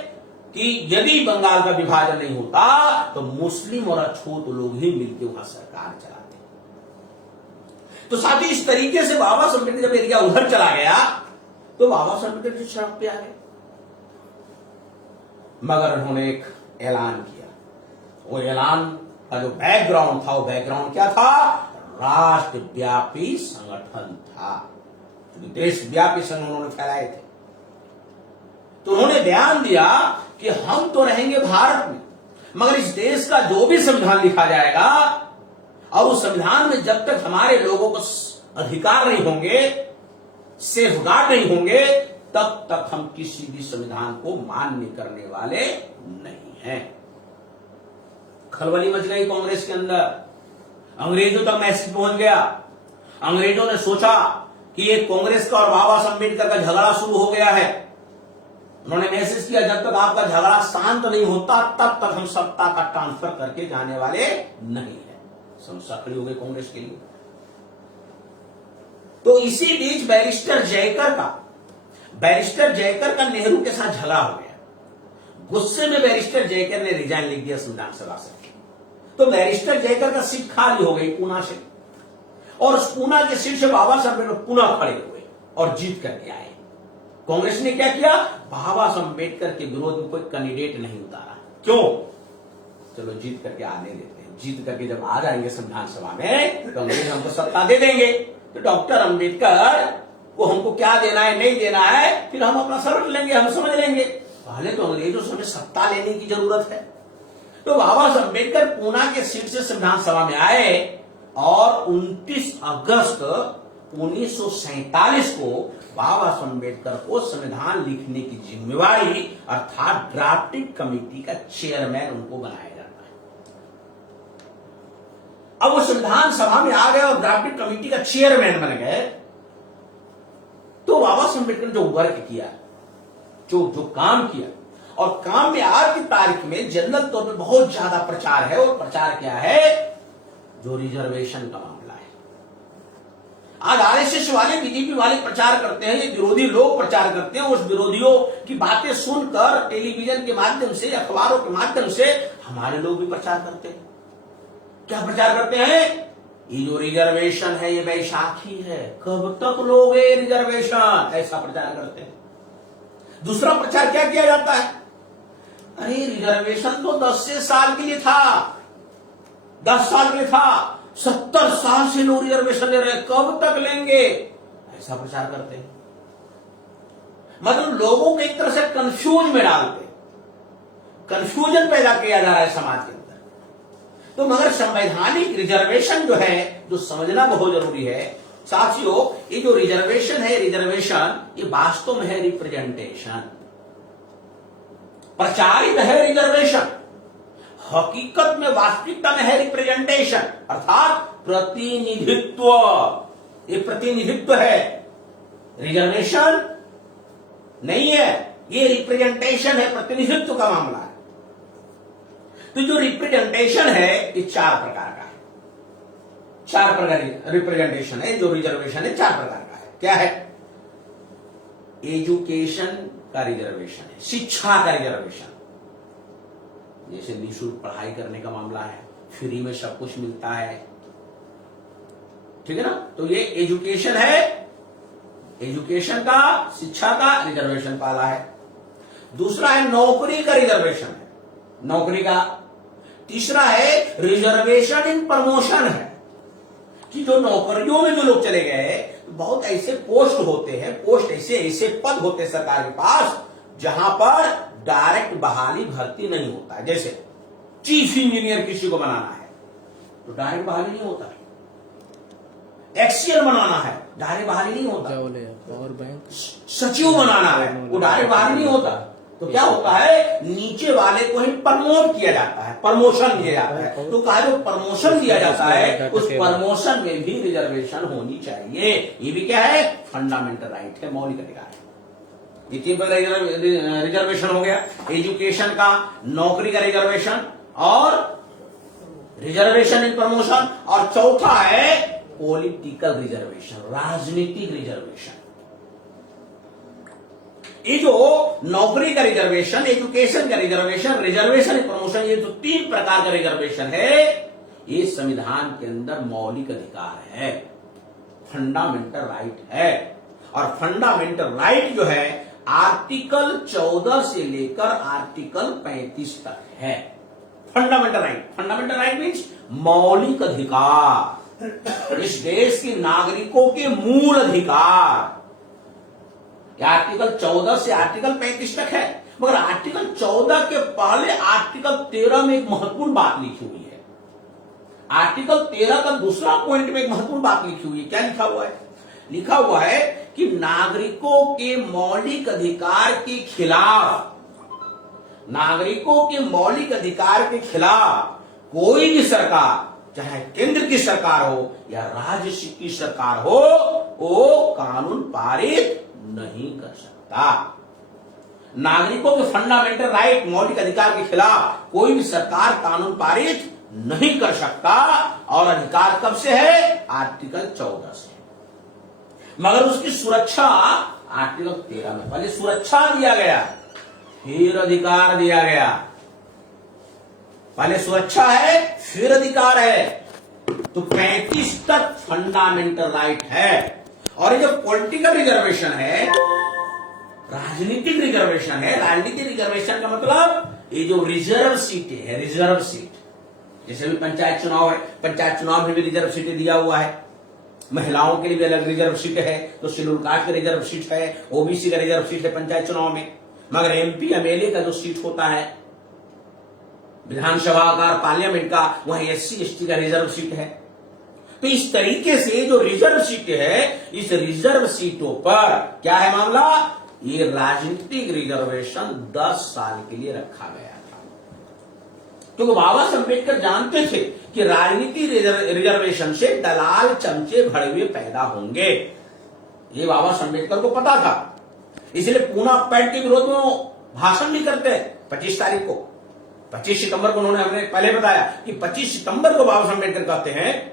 कि यदि बंगाल का विभाजन नहीं होता तो मुस्लिम और अछूत लोग ही मिलकर वहां सरकार चलाते। तो साथ ही इस तरीके से बाबा साहब अम्बेडकर जब एरिया उधर चला गया तो बाबा साहब अम्बेडकर जी सड़क पे आ गए, मगर उन्होंने एक ऐलान किया। वो ऐलान का जो बैकग्राउंड था, वो बैकग्राउंड क्या था? राष्ट्रव्यापी संगठन था, देशव्यापी संगठन उन्होंने फैलाए थे। तो उन्होंने बयान दिया कि हम तो रहेंगे भारत में, मगर इस देश का जो भी संविधान लिखा जाएगा और उस संविधान में जब तक हमारे लोगों को अधिकार नहीं होंगे, सेफ गार्ड नहीं होंगे, तब तक हम किसी भी संविधान को मान्य करने वाले नहीं हैं। खलबली मच गई कांग्रेस के अंदर, अंग्रेजों तक मैसेज पहुंच गया। अंग्रेजों ने सोचा कि ये कांग्रेस का और बाबा साहब अम्बेडकर का झगड़ा शुरू हो गया है। उन्होंने मैसेज किया, जब तक आपका झगड़ा शांत नहीं होता तब तक हम सत्ता का ट्रांसफर करके जाने वाले नहीं है। समस्या खड़ी हो गई कांग्रेस के लिए। तो इसी बीच बैरिस्टर जयकर का नेहरू के साथ झगड़ा हो गया। गुस्से में बैरिस्टर जयकर ने रिजाइन लिख दिया संविधान सभा से। तो बैरिस्टर जयकर का सीट खाली हो गई पूना से, और उस पूना के सीट से बाबा साहब अम्बेडकर पुनः खड़े हुए और जीत करके आए। कांग्रेस ने क्या किया? बाबा साहब अम्बेडकर के विरोध में कोई कैंडिडेट नहीं उतारा। क्यों? चलो जीत करके आने देते हैं, जीत करके जब आ जाएंगे संविधान सभा में तो अंग्रेज हमको सत्ता दे देंगे, तो डॉक्टर अम्बेडकर को हमको क्या देना है नहीं देना है फिर हम अपना सर्वट लेंगे, हम समझ लेंगे। पहले तो अंग्रेजों से हमें सत्ता लेने की जरूरत है। तो बाबा साहब अम्बेडकर पूना के सीट से संविधान सभा में आए और 29 अगस्त 1947 को बाबा साहब अम्बेडकर को संविधान लिखने की जिम्मेवारी अर्थात ड्राफ्टिंग कमेटी का चेयरमैन उनको बनाया जाता है। अब वो संविधान सभा में आ गए और ड्राफ्टिंग कमेटी का चेयरमैन बन गए। तो बाबा साहब अम्बेडकर ने जो वर्क किया, जो काम किया, और काम में आज की तारीख में जनरल तौर पर बहुत ज्यादा प्रचार है। और प्रचार क्या है? जो रिजर्वेशन का मामला है। आज आरएसएस वाले, बीजेपी वाले प्रचार करते हैं, ये विरोधी लोग प्रचार करते हैं। उस विरोधियों की बातें सुनकर टेलीविजन के माध्यम से, अखबारों के माध्यम से हमारे लोग भी प्रचार करते हैं। क्या प्रचार करते हैं? ये जो रिजर्वेशन है ये बैसाखी है, कब तक लोगे रिजर्वेशन, ऐसा प्रचार करते हैं। दूसरा प्रचार क्या किया जाता है? अरे रिजर्वेशन तो 10 साल के लिए था, 10 साल के लिए था, 70 साल से लोग रिजर्वेशन ले रहे हैं, कब तक लेंगे, ऐसा प्रचार करते हैं। मतलब लोगों को एक तरह से कंफ्यूज में डालते, कंफ्यूजन पैदा किया जा रहा है समाज के अंदर। तो मगर संवैधानिक रिजर्वेशन जो है, जो समझना बहुत जरूरी है साथियों, ये जो रिजर्वेशन है, रिजर्वेशन ये वास्तव में है रिप्रेजेंटेशन, प्रचारित है रिजर्वेशन, हकीकत में वास्तविकता में है रिप्रेजेंटेशन अर्थात प्रतिनिधित्व। ये प्रतिनिधित्व है, रिजर्वेशन नहीं है, ये रिप्रेजेंटेशन है, प्रतिनिधित्व का मामला है। तो जो रिप्रेजेंटेशन है ये 4 प्रकार का है, 4 प्रकार रिप्रेजेंटेशन है। जो रिजर्वेशन है 4 प्रकार का है। क्या है? एजुकेशन का रिजर्वेशन है, शिक्षा का रिजर्वेशन, जैसे निःशुल्क पढ़ाई करने का मामला है, फ्री में सब कुछ मिलता है, ठीक है ना। तो ये एजुकेशन है, एजुकेशन का, शिक्षा का रिजर्वेशन पाला है। दूसरा है नौकरी का रिजर्वेशन है, नौकरी का। तीसरा है रिजर्वेशन इन प्रमोशन है, कि जो नौकरियों में जो लोग चले गए, बहुत ऐसे पोस्ट होते हैं, पोस्ट ऐसे पद होते हैं सरकार के पास जहां पर डायरेक्ट बहाली भर्ती नहीं होता है। जैसे चीफ इंजीनियर किसी को बनाना है तो डायरेक्ट बहाली नहीं होता है, एक्सीएल बनाना है डायरेक्ट बहाली नहीं होता, और बैंक सचिव बनाना है वो डायरेक्ट बहाली नहीं होता, तो क्या होता है, नीचे वाले को ही प्रमोट किया जाता है, प्रमोशन दिया जाता है। तो कहा जो प्रमोशन दिया जाता है उस प्रमोशन में भी रिजर्वेशन होनी चाहिए। ये भी क्या है, फंडामेंटल राइट है, मौलिक अधिकार है। रिजर्वेशन हो गया एजुकेशन का, नौकरी का रिजर्वेशन और रिजर्वेशन इन प्रमोशन, और चौथा है पॉलिटिकल रिजर्वेशन, राजनीतिक रिजर्वेशन। ये जो नौकरी का रिजर्वेशन, एजुकेशन का रिजर्वेशन, रिजर्वेशन इन प्रमोशन, ये जो 3 प्रकार का रिजर्वेशन है, ये संविधान के अंदर मौलिक अधिकार है, फंडामेंटल राइट है। और फंडामेंटल राइट जो है आर्टिकल 14 से लेकर आर्टिकल 35 तक है। Fundamental right, fundamental right means मौलिक अधिकार, इस देश के नागरिकों के मूल अधिकार। आर्टिकल 14 से आर्टिकल 35 तक है, मगर आर्टिकल 14 के पहले आर्टिकल 13 में एक महत्वपूर्ण बात लिखी हुई है। आर्टिकल 13 का दूसरा पॉइंट में एक महत्वपूर्ण बात लिखी हुई है। क्या लिखा हुआ है? लिखा हुआ है कि नागरिकों के मौलिक अधिकार के खिलाफ, नागरिकों के मौलिक अधिकार के खिलाफ कोई भी सरकार, चाहे केंद्र की सरकार हो या राज्य की सरकार हो, वो कानून पारित नहीं कर सकता। नागरिकों के फंडामेंटल राइट, मौलिक अधिकार के खिलाफ कोई भी सरकार कानून पारित नहीं कर सकता। और अधिकार कब से है? आर्टिकल 14 से। मगर उसकी सुरक्षा आर्टिकल 13 में, पहले सुरक्षा दिया गया फिर अधिकार दिया गया। पहले सुरक्षा है फिर अधिकार है। तो 35 तक फंडामेंटल राइट है। और ये जो पॉलिटिकल रिजर्वेशन है, राजनीतिक रिजर्वेशन है, राजनीतिक रिजर्वेशन का मतलब ये जो रिजर्व सीटें है, रिजर्व सीट, जैसे भी पंचायत चुनाव है, पंचायत चुनाव में भी रिजर्व सीटें दिया हुआ है। महिलाओं के लिए भी अलग रिजर्व सीट है, तो शेड्यूल कास्ट का रिजर्व सीट है, ओबीसी का रिजर्व सीट है पंचायत चुनाव में। मगर एमपी एमएलए का जो सीट होता है विधानसभा का, पार्लियामेंट का, वह एससी एसटी का रिजर्व सीट है। तो इस तरीके से जो रिजर्व सीट है, इस रिजर्व सीटों पर क्या है मामला, ये राजनीतिक रिजर्वेशन 10 साल के लिए रखा गया था। क्योंकि बाबा साहब अम्बेडकर जानते थे कि राजनीतिक रिजर्वेशन से दलाल चमचे भड़वे पैदा होंगे। ये बाबा साहब अम्बेडकर को पता था। इसलिए पूना पैक्ट के विरोध में वो भाषण भी करते हैं 25 तारीख को, 25 सितंबर को। उन्होंने हमने पहले बताया कि 25 सितंबर को बाबा साहब अम्बेडकर कहते हैं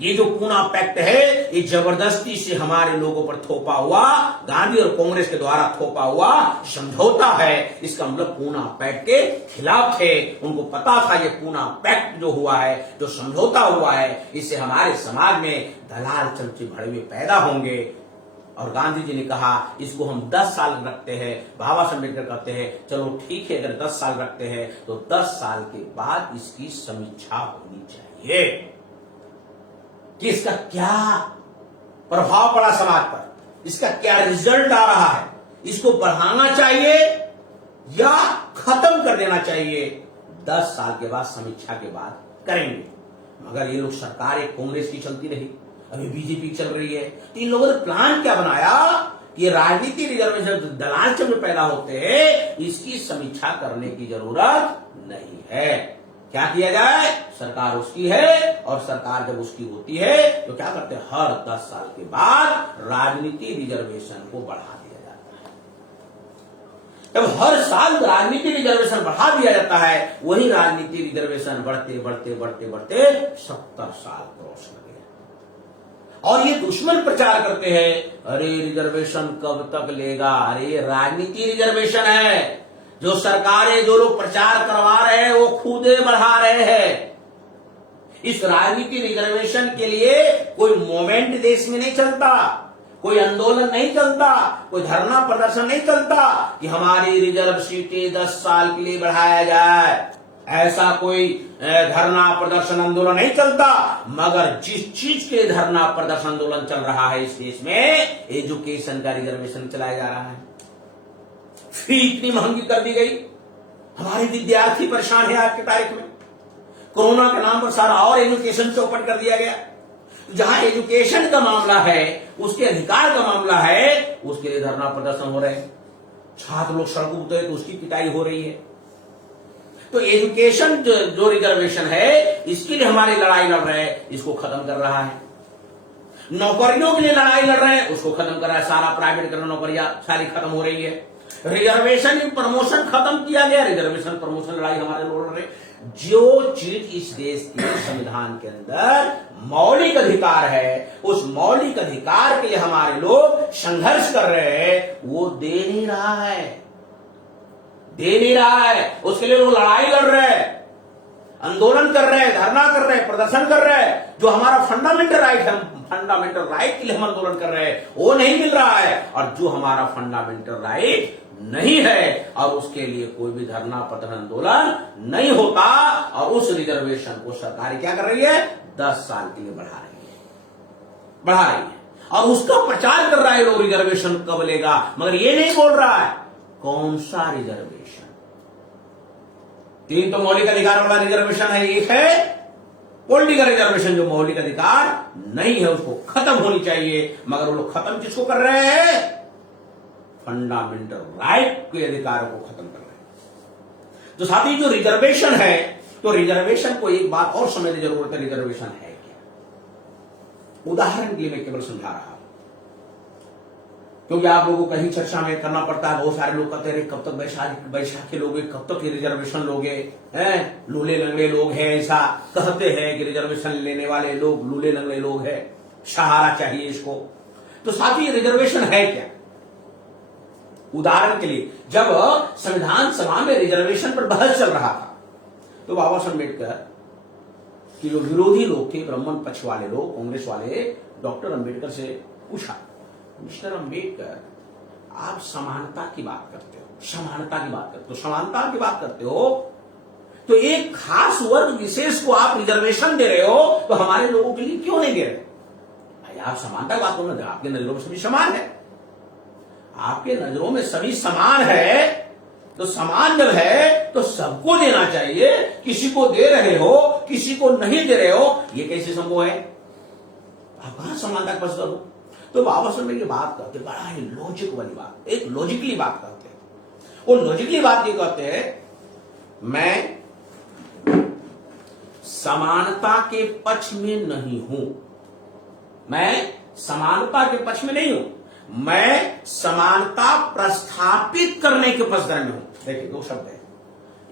ये जो पूना पैक्ट है ये जबरदस्ती से हमारे लोगों पर थोपा हुआ, गांधी और कांग्रेस के द्वारा थोपा हुआ समझौता है। इसका मतलब पूना पैक्ट के खिलाफ थे। उनको पता था ये पूना पैक्ट जो हुआ है, जो समझौता हुआ है, इससे हमारे समाज में दलाल चमचे भड़वे पैदा होंगे। और गांधी जी ने कहा इसको हम 10 साल रखते हैं। बाबा साहब अम्बेडकर कहते हैं चलो ठीक है, अगर 10 साल रखते हैं तो 10 साल के बाद इसकी समीक्षा होनी चाहिए कि इसका क्या प्रभाव पड़ा समाज पर, इसका क्या रिजल्ट आ रहा है, इसको बढ़ाना चाहिए या खत्म कर देना चाहिए। 10 साल के बाद समीक्षा के बाद करेंगे। मगर ये लोग सरकार एक कांग्रेस की चलती रही, अभी बीजेपी चल रही है। तो इन लोगों ने प्लान क्या बनाया कि राजनीतिक रिजर्वेशन दलाल चमचे पैदा होते हैं, इसकी समीक्षा करने की जरूरत नहीं है। क्या किया जाए, सरकार उसकी है और सरकार जब उसकी होती है तो क्या करते हैं, हर 10 साल के बाद राजनीतिक रिजर्वेशन को बढ़ा दिया जाता है। जब हर साल राजनीतिक रिजर्वेशन बढ़ा दिया जाता है, वही राजनीतिक रिजर्वेशन बढ़ते बढ़ते बढ़ते बढ़ते 70 साल क्रॉस कर गया। और ये दुश्मन प्रचार करते हैं अरे रिजर्वेशन कब तक लेगा, अरे राजनीतिक रिजर्वेशन है। जो सरकारें, जो लोग प्रचार करवा रहे हैं वो खुद बढ़ा रहे हैं। इस राजनीतिक रिजर्वेशन के लिए कोई मूवमेंट देश में नहीं चलता, कोई आंदोलन नहीं चलता, कोई धरना प्रदर्शन नहीं चलता कि हमारी रिजर्व सीटें 10 साल के लिए बढ़ाया जाए। ऐसा कोई धरना प्रदर्शन आंदोलन नहीं चलता। मगर जिस चीज के धरना प्रदर्शन आंदोलन चल रहा है इस देश में, एजुकेशन का रिजर्वेशन चलाया जा रहा है। फी इतनी महंगी कर दी गई, हमारे विद्यार्थी परेशान है आज की तारीख में। कोरोना के नाम पर सारा और एजुकेशन चौपट कर दिया गया। जहां एजुकेशन का मामला है, उसके अधिकार का मामला है, उसके लिए धरना प्रदर्शन हो रहे हैं। छात्र लोग सड़कों पर उतरे तो उसकी पिटाई हो रही है। तो एजुकेशन जो रिजर्वेशन है, इसके लिए हमारी लड़ाई लड़ रहे हैं, इसको खत्म कर रहा है। नौकरियों के लिए लड़ाई लड़ रहे हैं, उसको खत्म कर रहा है। सारा प्राइवेट कर नौकरियां सारी खत्म हो रही है। रिजर्वेशन प्रमोशन खत्म किया गया, रिजर्वेशन प्रमोशन लड़ाई हमारे लोग लड़ रहे। जो चीज इस देश के संविधान के अंदर मौलिक अधिकार है, उस मौलिक अधिकार के लिए हमारे लोग संघर्ष कर रहे हैं, वो दे नहीं रहा है, दे नहीं रहा है। उसके लिए लोग लड़ाई लड़ रहे हैं, आंदोलन कर रहे हैं, धरना कर रहे हैं, प्रदर्शन कर रहे हैं। जो हमारा फंडामेंटल राइट है, फंडामेंटल राइट के लिए हम आंदोलन कर रहे हैं, वो नहीं मिल रहा है। और जो हमारा फंडामेंटल राइट नहीं है, और उसके लिए कोई भी धरना प्रदर्शन आंदोलन नहीं होता, और उस रिजर्वेशन को सरकार क्या कर रही है, 10 साल के लिए बढ़ा रही है, और उसका प्रचार कर रहा है लोग रिजर्वेशन कब लेगा, मगर ये नहीं बोल रहा है कौन सा रिजर्वेशन। 3 तो मौलिक अधिकार वाला रिजर्वेशन है, एक है पॉलिटिकल रिजर्वेशन जो मौलिक अधिकार नहीं है, उसको खत्म होनी चाहिए। मगर वो लोग खत्म किसको कर रहे हैं, फंडामेंटल राइट के अधिकारों को खत्म कर रहे हैं। तो साथ ही जो रिजर्वेशन है, तो रिजर्वेशन को एक बात और समझने की जरूरत है, रिजर्वेशन है क्या। उदाहरण के लिए मैं केवल समझा रहा हूं, क्योंकि आप लोगों को कहीं चर्चा में करना पड़ता है। बहुत सारे लोग कहते हैं कब तक बैसाखी लोगे, कब तक ये रिजर्वेशन लोगे, हैं लूले लंगड़े लोग हैं, ऐसा कहते हैं कि रिजर्वेशन लेने वाले लोग लूले लंगड़े लोग हैं, सहारा चाहिए इसको। तो साथ ही रिजर्वेशन है क्या। उदाहरण के लिए जब संविधान सभा में रिजर्वेशन पर बहस चल रहा था, तो बाबा साहब अम्बेडकर की जो विरोधी लोग थे, ब्राह्मण पक्ष वाले लोग, कांग्रेस वाले, डॉक्टर अम्बेडकर से पूछा, मिस्टर अम्बेडकर आप समानता की बात करते हो, समानता की बात करते हो, समानता की बात करते हो, तो एक खास वर्ग विशेष को आप रिजर्वेशन दे रहे हो, तो हमारे लोगों के लिए क्यों नहीं दे रहे। भाई आप समानता की बात करो ना, आपके नजरों में सभी समान है, आपके नजरों में सभी समान है, तो समान जब है तो सबको देना चाहिए। किसी को दे रहे हो, किसी को नहीं दे रहे हो, ये कैसे संभव है। आप कहां समानता का प्रश्न हो। तो बाबा साहब की बात करते, बड़ा ही लॉजिक वाली बात, एक लॉजिकली बात करते हैं। वो लॉजिकली बात ये कहते हैं, मैं समानता के पक्ष में नहीं हूं, मैं समानता के पक्ष में नहीं हूं, मैं समानता प्रस्थापित करने के पक्षधर में हूं। देखिए 2 शब्द है,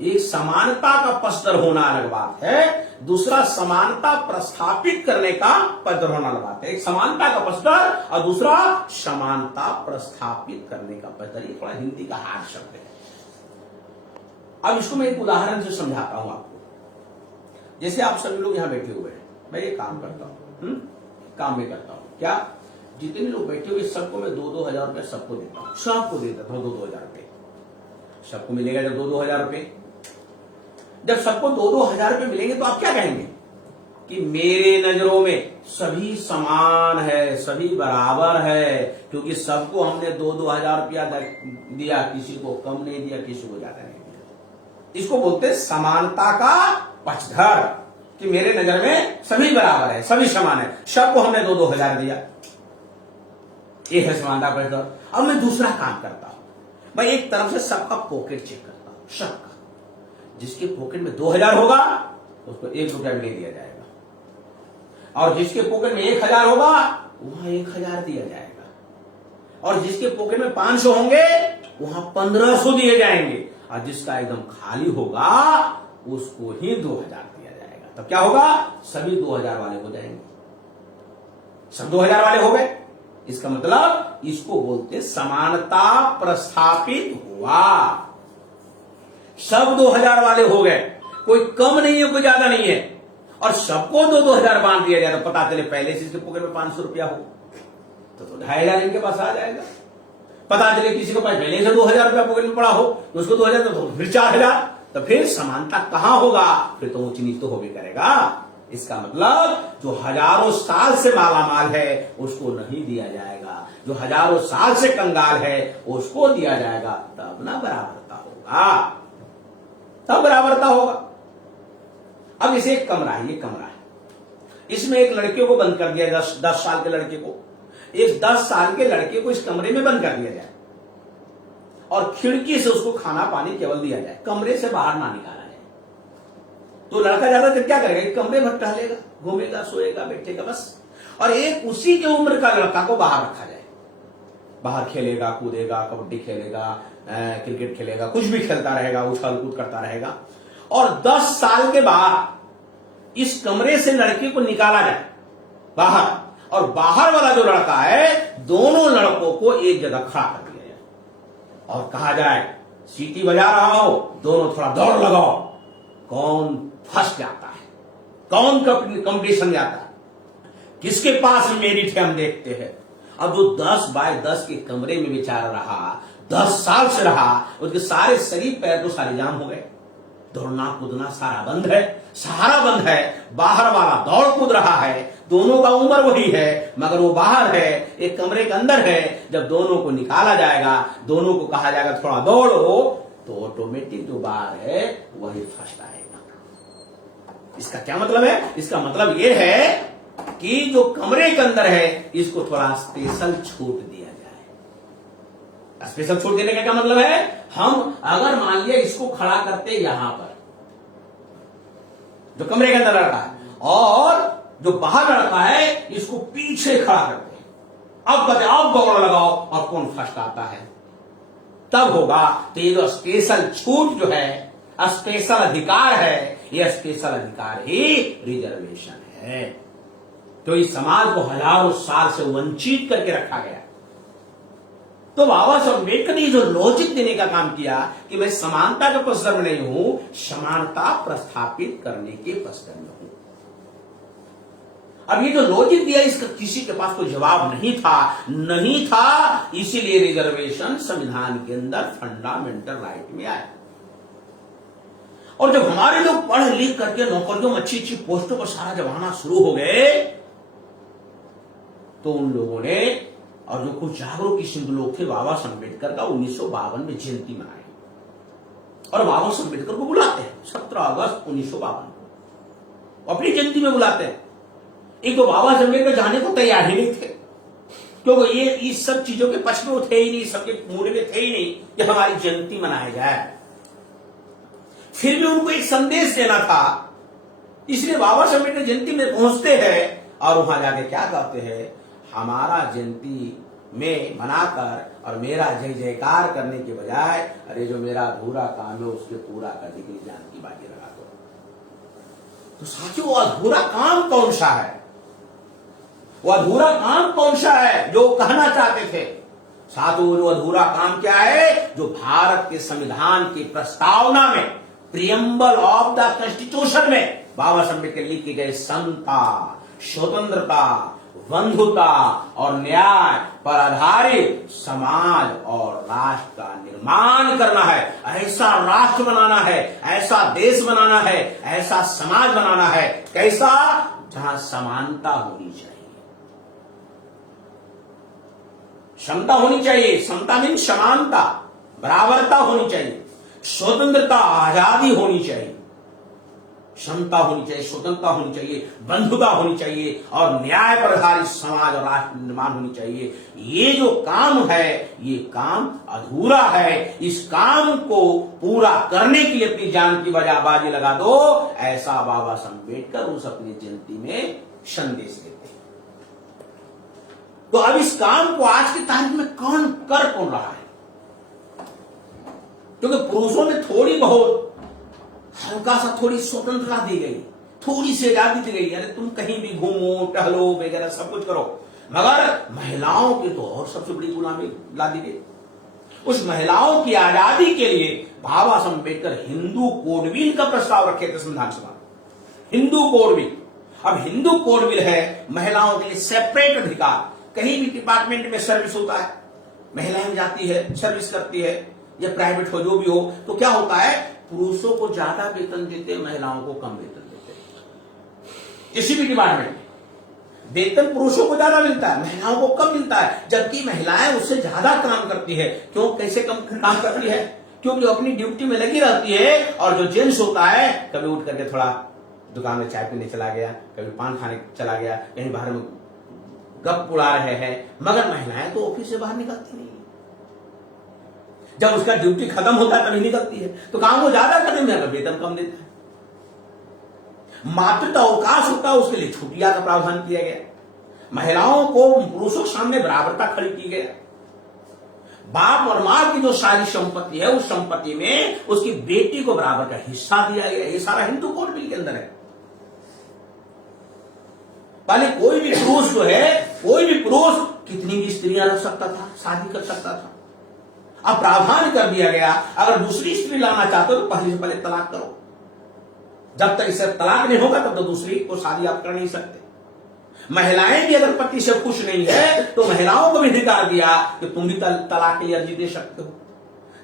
एक समानता का पक्षधर होना अलग बात है, दूसरा समानता प्रस्थापित करने का पक्षधर होना अलग बात है। एक समानता का पक्षधर और दूसरा समानता प्रस्थापित करने का पक्षधर। ये थोड़ा हिंदी का हार्ड शब्द है। अब इसको मैं एक उदाहरण से समझाता हूं आपको। जैसे आप सभी लोग यहां बैठे हुए हैं, मैं ये काम करता हूं, काम में करता हूं, क्या जितने लोग बैठे हुए सबको मैं 2-2 हजार रुपए सबको देता हूं, सबको देता हूं 2-2 हजार रुपए। सबको मिलेगा जब 2-2 हजार रुपए, जब सबको 2-2 हजार रुपए मिलेंगे तो आप क्या कहेंगे कि मेरे नजरों में सभी समान है, सभी बराबर है, क्योंकि सबको हमने 2-2 हजार रुपया दिया, किसी को कम नहीं दिया, किसी को ज्यादा नहीं दिया। इसको बोलते हैं समानता का पक्षधर, कि मेरे नजर में सभी बराबर है, सभी समान है, सबको हमने 2-2 हजार दिया। ये है समानता का पक्षधर। अब मैं दूसरा काम करता हूं, मैं एक तरफ से सबका पॉकेट चेक करता हूं, सबका। जिसके पॉकेट में 2000 होगा उसको 1 रुपया भी नहीं दिया जाएगा, और जिसके पॉकेट में 1000 होगा वहां 1000 दिया जाएगा, और जिसके पॉकेट में 500 होंगे वहां 1500 दिए जाएंगे, और जिसका एकदम खाली होगा उसको ही 2000 दिया जाएगा। तब क्या होगा, सभी 2000 वाले हो जाएंगे, सब 2000 वाले हो गए। इसका मतलब इसको बोलते समानता प्रस्थापित हुआ, सब 2000 वाले हो गए, कोई कम नहीं है, कोई ज्यादा नहीं है, और सबको 2-2 हजार बांध दिया जाए। तो पता चले पहले से इसके पॉकेट में 500 रुपया हो तो 2500 इनके पास आ जाएगा। पता चले किसी को पास पहले से 2000 रुपया पॉकेट में पड़ा हो तो उसको 2000, तो फिर 4000, तो फिर समानता कहां होगा, फिर तो ऊंच नीच तो हो भी करेगा। इसका मतलब जो हजारों साल से मालामाल है उसको नहीं दिया जाएगा, जो हजारों साल से कंगाल है उसको दिया जाएगा, तब ना बराबरता होगा, तब बराबरता होगा। अब इसे एक कमरा है, ये कमरा है, इसमें एक लड़के को बंद कर दिया, 10 साल के लड़के को, एक 10 साल के लड़के को इस कमरे में बंद कर दिया जाए, और खिड़की से उसको खाना पानी केवल दिया जाए, कमरे से बाहर ना निकाला जाए। तो लड़का ज्यादा देर क्या करेगा, कमरे भर टहलेगा, घूमेगा, सोएगा, बैठेगा बस। और एक उसी की उम्र का लड़का को बाहर रखा जाए, बाहर खेलेगा, कूदेगा, कबड्डी खेलेगा, क्रिकेट खेलेगा, कुछ भी खेलता रहेगा, उछल कूद करता रहेगा। और 10 साल के बाद इस कमरे से लड़के को निकाला जाए बाहर, और बाहर वाला जो लड़का है दोनों लड़कों को एक जगह खड़ा कर दिया जाए और कहा जाए सीटी बजा रहा हो, दोनों थोड़ा दौड़ लगाओ, कौन फर्स्ट जाता है, कौन कंपटीशन में आता है, किसके पास मेरिट है हम देखते हैं। अब जो 10 बाय 10 के कमरे में बेचारा रहा, 10 साल से रहा, उसके सारे शरीर पैर तो सारे जाम हो गए, दौड़ना कूदना सारा बंद है, सहारा बंद है, बाहर वाला दौड़ कूद रहा है, दोनों का उम्र वही है मगर वो बाहर है, एक कमरे के अंदर है। जब दोनों को निकाला जाएगा, दोनों को कहा जाएगा थोड़ा दौड़ो, तो ऑटोमेटिक जो बाहर है वही फर्स्ट आएगा। इसका क्या मतलब है, इसका मतलब ये है कि जो कमरे के अंदर है इसको थोड़ा स्पेशल छूट दिया जाए। स्पेशल छूट देने का क्या मतलब है, हम अगर मान लिया इसको खड़ा करते यहां पर, जो कमरे के अंदर लड़का है, और जो बाहर लड़का है इसको पीछे खड़ा करते हैं, अब कहते अब दौड़ लगाओ और कौन फर्स्ट आता है, तब होगा। तो ये जो स्पेशल छूट जो है, स्पेशल अधिकार है, यह स्पेशल अधिकार ही रिजर्वेशन है। तो इस समाज को हजारों साल से वंचित करके रखा गया। तो बाबा साहब अम्बेडकर ने जो लॉजिक देने का काम किया कि मैं समानता के पक्षधर में नहीं हूं, समानता प्रस्थापित करने के पक्षधर में हूं। अब ये जो लॉजिक दिया इसका किसी के पास कोई जवाब नहीं था, इसीलिए रिजर्वेशन संविधान के अंदर फंडामेंटल राइट में आया। और जब हमारे लोग पढ़ लिख करके नौकरियों में अच्छी अच्छी पोस्टों पर सारा जब आना शुरू हो गए, तो उन लोगों ने, और जो कुछ जागरूक किस्म के लोग थे, बाबा साहब अम्बेडकर का 1952 में जयंती मनाई, और बाबा साहब अम्बेडकर को बुलाते हैं 17 अगस्त 1952 को अपनी जयंती में बुलाते हैं। एक तो बाबा साहब अम्बेडकर जाने को तैयार ही नहीं थे, क्योंकि ये इस सब चीजों के पक्ष में थे ही नहीं, सबके मूड में थे ही नहीं कि हमारी जयंती मनाया जाए। फिर भी उनको एक संदेश देना था, इसलिए बाबा साहब अम्बेडकर जयंती में पहुंचते हैं और वहां जाके क्या कहते हैं, हमारा जयंती में मनाकर और मेरा जय जयकार करने के बजाय, अरे जो मेरा अधूरा काम है उसके पूरा करने के लिए जान की बाजी लगा दो। तो साथियों, वो अधूरा काम कौन सा है, वो अधूरा काम कौन सा है जो कहना चाहते थे साथियों? वो अधूरा काम क्या है, जो भारत के संविधान की प्रस्तावना में, प्रियम्बल ऑफ द कॉन्स्टिट्यूशन में बाबा साहब अम्बेडकर लिखे गए समता, स्वतंत्रता, बंधुता और न्याय पर आधारित समाज और राष्ट्र का निर्माण करना है। ऐसा राष्ट्र बनाना है, ऐसा देश बनाना है, ऐसा समाज बनाना है, कैसा, जहां समानता होनी चाहिए, क्षमता होनी चाहिए, समता मीन समानता, बराबरता होनी चाहिए, स्वतंत्रता, आजादी होनी चाहिए, क्षमता होनी चाहिए, स्वतंत्रता होनी चाहिए, बंधुता होनी चाहिए, और न्याय पर आधारित समाज और राष्ट्र निर्माण होनी चाहिए। ये जो काम है, ये काम अधूरा है। इस काम को पूरा करने के लिए अपनी जान की बाजी लगा दो, ऐसा बाबा साहब अम्बेडकर उस अपनी जयंती में संदेश देते हैं। तो अब इस काम को आज की तारीख में कौन रहा है? क्योंकि पुरुषों में थोड़ी बहुत हल्का सा थोड़ी स्वतंत्रता दी गई, थोड़ी सी आजादी दी गई, अरे तुम कहीं भी घूमो टहलो वगैरह सब कुछ करो, मगर महिलाओं की तो और सबसे बड़ी गुलामी ला दी गई। उस महिलाओं की आजादी के लिए बाबा साहब अम्बेडकर हिंदू कोड बिल का प्रस्ताव रखे थे संविधान सभा, हिंदू कोड बिल। अब हिंदू कोड बिल है महिलाओं के लिए सेपरेट अधिकार, कहीं भी डिपार्टमेंट में सर्विस होता है, महिलाएं जाती है, सर्विस करती है, या प्राइवेट हो जो भी हो, तो क्या होता है, पुरुषों को ज्यादा वेतन देते, महिलाओं को कम वेतन देते। किसी भी डिपार्टमेंट में वेतन पुरुषों को ज्यादा मिलता है, महिलाओं को कम मिलता है, जबकि महिलाएं उससे ज्यादा काम करती है। क्यों, कैसे कम काम करती है? क्योंकि अपनी ड्यूटी में लगी रहती है, और जो जेंट्स होता है कभी उठ करके थोड़ा दुकान में चाय पीने चला गया, कभी पान खाने चला गया, कहीं बाहर में गप उड़ा रहे हैं, मगर महिलाएं तो ऑफिस से बाहर निकलती नहीं। जब उसका ड्यूटी खत्म होता है तभी निकलती है, तो काम वो ज्यादा करने में वेतन कम देता है। मातृत्व अवकाश होता है, उसके लिए छुट्टियां का प्रावधान किया गया। महिलाओं को पुरुषों के सामने बराबरता खड़ी की गई। बाप और मां की जो सारी संपत्ति है, उस संपत्ति में उसकी बेटी को बराबर का हिस्सा दिया गया। ये सारा हिंदू कोड बिल के अंदर है। पहले कोई भी पुरुष जो है, कोई भी पुरुष कितनी भी स्त्रियां रख सकता था, शादी कर सकता था। अब प्रावधान कर दिया गया, अगर दूसरी स्त्री लाना चाहते हो तो पहले से पहले तलाक करो। जब तक इससे तलाक नहीं होगा तब तो दूसरी को शादी आप कर नहीं सकते। महिलाएं भी अगर पति से खुश नहीं है तो महिलाओं को भी अधिकार दिया कि तुम भी तलाक के लिए अर्जी दे सकते हो।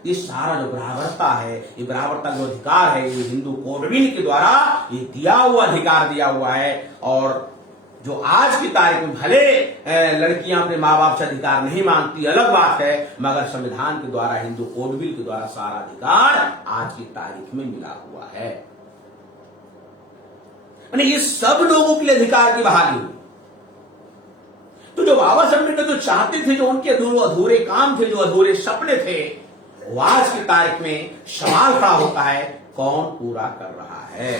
ये सारा जो बराबरता है, ये बराबरता जो अधिकार है, ये हिंदू कोड बिल के द्वारा ये दिया हुआ अधिकार दिया हुआ है। और जो आज की तारीख में भले लड़कियां अपने माँ बाप से अधिकार नहीं मांगती, अलग बात है, मगर संविधान के द्वारा, हिंदू कोड बिल के द्वारा सारा अधिकार आज की तारीख में मिला हुआ है। ये सब लोगों के लिए अधिकार की बहाली हुई। तो जो बाबा साहब अम्बेडकर जो चाहते थे, जो उनके अधूरे काम थे, जो अधूरे सपने थे, वो आज की तारीख में सवाल खड़ा होता है, कौन पूरा कर रहा है।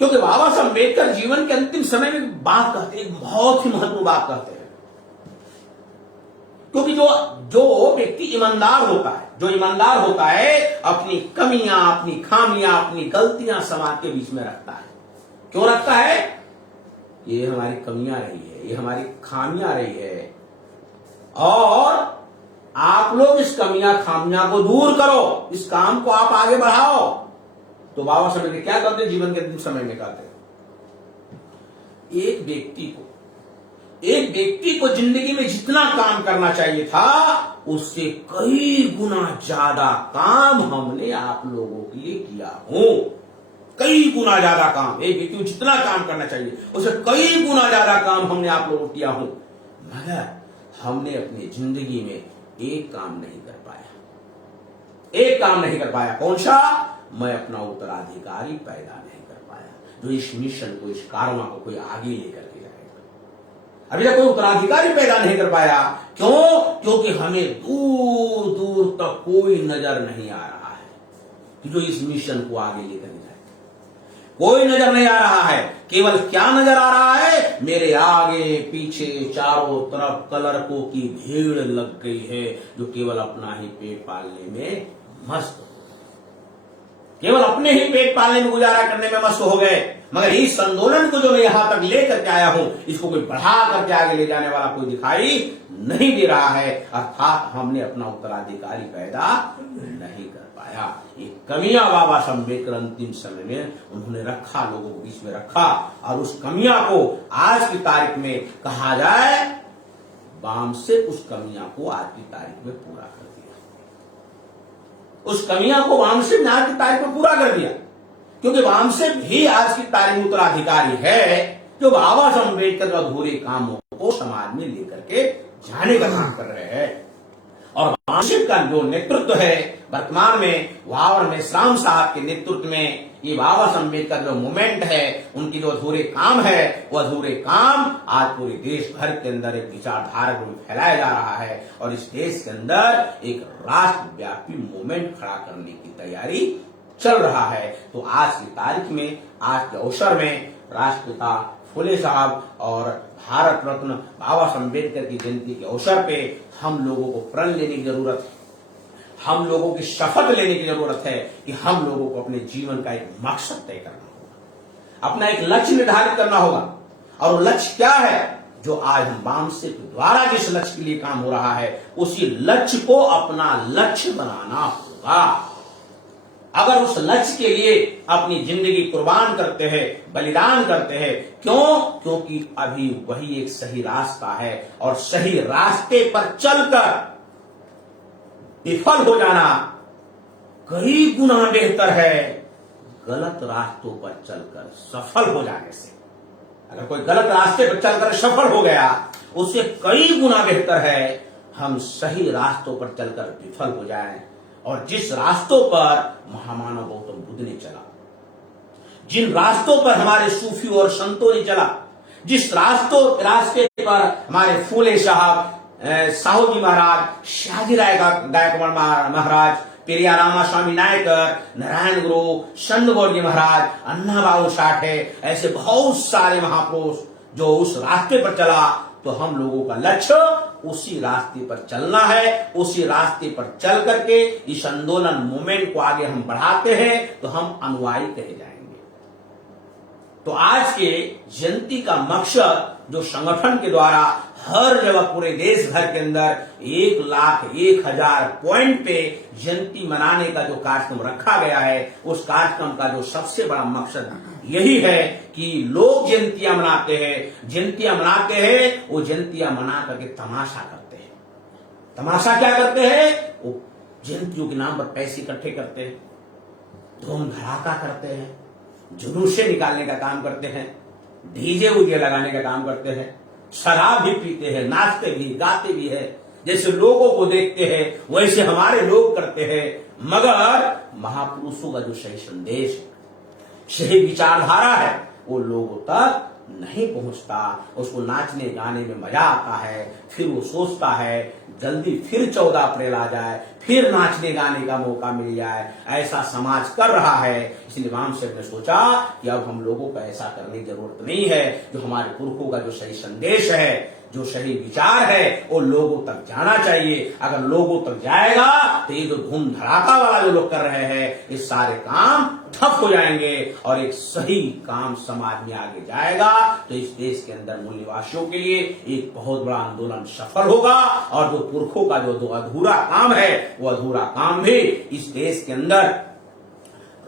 क्योंकि बाबा साहब अम्बेडकर जीवन के अंतिम समय में बात कहते हैं, एक बहुत ही महत्वपूर्ण बात कहते हैं। क्योंकि जो व्यक्ति ईमानदार होता है, जो ईमानदार होता है, अपनी कमियां, अपनी खामियां, अपनी गलतियां समाज के बीच में रखता है। क्यों रखता है? ये हमारी कमियां रही है, ये हमारी खामियां रही है, और आप लोग इस कमियां खामियां को दूर करो, इस काम को आप आगे बढ़ाओ। तो बाबा साहब क्या करते जीवन के अंतिम समय में कहते, एक व्यक्ति को जिंदगी में जितना काम करना चाहिए था, उससे कई गुना ज्यादा काम हमने आप लोगों के लिए किया हो। कई गुना ज्यादा काम, एक व्यक्ति को जितना काम करना चाहिए उससे कई गुना ज्यादा काम हमने आप लोगों को किया हो, मगर हमने अपनी जिंदगी में एक काम नहीं कर पाया। एक काम नहीं कर पाया। कौन सा? मैं अपना उत्तराधिकारी पैदा नहीं कर पाया, जो इस मिशन को, इस कारवा को कोई आगे लेकर के जाएगा। अभी तक कोई उत्तराधिकारी पैदा नहीं कर पाया। क्यों? क्योंकि हमें दूर दूर तक कोई नजर नहीं आ रहा है कि जो इस मिशन को आगे लेकर जाए। कोई नजर नहीं आ रहा है। केवल क्या नजर आ रहा है? मेरे आगे पीछे चारों तरफ कलरकों की भीड़ लग गई है, जो केवल अपना ही पेट पालने में मस्त, केवल अपने ही पेट पालने में गुजारा करने में मस्त हो गए। मगर इस आंदोलन को जो मैं यहां तक लेकर के आया हूं, इसको कोई बढ़ा करके आगे ले जाने वाला कोई दिखाई नहीं दे रहा है। अर्थात हमने अपना उत्तराधिकारी पैदा नहीं कर पाया। ये कमियां बाबा साहब अम्बेडकर अंतिम समय में उन्होंने रखा, लोगों के बीच में रखा, और उस कमियां को आज की तारीख में कहा जाए, बाम से उस कमियां को आज की तारीख में पूरा कर दिया। उस कमियां को बाम से आज की तारीख में पूरा कर दिया। क्योंकि वामसे भी आज की तारीख में उत्तराधिकारी है, जो बाबा साहब अम्बेडकर के अधूरे कामों को समाज में लेकर के जाने का काम कर रहे हैं। और वामसे का जो नेतृत्व है वर्तमान में, वावर मेश्राम साहब के नेतृत्व में, ये बाबा साहब अम्बेडकर जो मूवमेंट है, उनकी जो अधूरे काम है, वो अधूरे काम आज पूरे देश भर के अंदर एक विचारधारा को फैलाया जा रहा है, और इस देश के अंदर एक राष्ट्रव्यापी मूवमेंट खड़ा करने की तैयारी चल रहा है। तो आज की तारीख में, आज के अवसर में, राष्ट्रपिता फुले साहब और भारत रत्न बाबा साहब अम्बेडकर की जयंती के अवसर पे हम लोगों को प्रण लेने की जरूरत है। हम लोगों की शपथ लेने की जरूरत है कि हम लोगों को अपने जीवन का एक मकसद तय करना होगा, अपना एक लक्ष्य निर्धारित करना होगा। और वो लक्ष्य क्या है? जो आज हम वामसे द्वारा जिस लक्ष्य के लिए काम हो रहा है, उसी लक्ष्य को अपना लक्ष्य बनाना होगा। अगर उस लक्ष्य के लिए अपनी जिंदगी कुर्बान करते हैं, बलिदान करते हैं, क्यों? क्योंकि अभी वही एक सही रास्ता है, और सही रास्ते पर चलकर विफल हो जाना कई गुना बेहतर है गलत रास्तों पर चलकर सफल हो जाने से। अगर कोई गलत रास्ते पर चलकर सफल हो गया, उससे कई गुना बेहतर है हम सही रास्तों पर चलकर विफल हो जाएं। और जिस रास्तों पर महामानव गौतम बुद्ध ने चला, जिन रास्तों पर हमारे सूफी और संतों ने चला, जिस रास्ते पर हमारे फूले साहब साहू जी महाराज, शहाजी राय गायकवाड़ महाराज, पेरिया रामास्वामी नायकर, नारायण गुरु, चंद्रगौर जी महाराज, अन्ना बाबू साठे, ऐसे बहुत सारे महापुरुष जो उस रास्ते पर चला। तो हम लोगों का लक्ष्य उसी रास्ते पर चलना है। उसी रास्ते पर चल करके इस आंदोलन मूवमेंट को आगे हम बढ़ाते हैं तो हम अनुयायी कहे जाएंगे। तो आज के जयंती का मकसद जो संगठन के द्वारा हर जगह पूरे देश भर के अंदर 1,01,000 पॉइंट पे जयंती मनाने का जो कार्यक्रम रखा गया है, उस कार्यक्रम का जो सबसे बड़ा मकसद यही है कि लोग जयंतियां मनाते हैं, वो जयंतियां मना करके तमाशा करते हैं। तमाशा क्या करते हैं? वो जयंतियों के नाम पर पैसे इकट्ठे करते हैं, धूम धड़ाका करते हैं, जुलूसे निकालने का काम करते हैं, डीजे उजे लगाने का काम करते हैं, शराब भी पीते हैं, नाचते भी गाते भी है। जैसे लोगों को देखते हैं वैसे हमारे लोग करते हैं, मगर महापुरुषों का जो सही संदेश, सही विचारधारा है, वो लोगों तक नहीं पहुंचता। उसको नाचने गाने में मजा आता है, फिर वो सोचता है जल्दी फिर 14 अप्रैल आ जाए, फिर नाचने गाने का मौका मिल जाए। ऐसा समाज कर रहा है। इसलिए इमाम साहब ने सोचा कि अब हम लोगों को ऐसा करने की जरूरत नहीं है। जो हमारे पुरखों का जो सही संदेश है, जो सही विचार है, वो लोगों तक जाना चाहिए। अगर लोगों तक जाएगा तो ये जो धूम धड़ाका वाला जो लोग कर रहे हैं, ये सारे काम ठप हो जाएंगे और एक सही काम समाज में आगे जाएगा। तो इस देश के अंदर मूल निवासियों के लिए एक बहुत बड़ा आंदोलन सफल होगा और जो पुरखों का जो अधूरा काम है, वो अधूरा काम भी इस देश के अंदर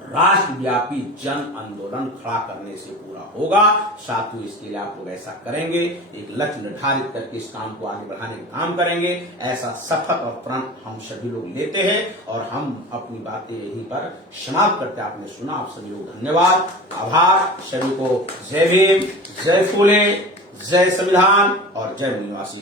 राष्ट्रव्यापी जन आंदोलन खड़ा करने से पूरा होगा। साथियों, इसके लिए आप लोग ऐसा करेंगे, एक लक्ष्य निर्धारित करके इस काम को आगे बढ़ाने का काम करेंगे। ऐसा शपथ और प्रण हम सभी लोग लेते हैं और हम अपनी बातें यहीं पर समाप्त करते हैं। आपने सुना, आप सभी लोग धन्यवाद, आभार। सभी को जय भीम, जय फूले, जय संविधान और जय निवासी।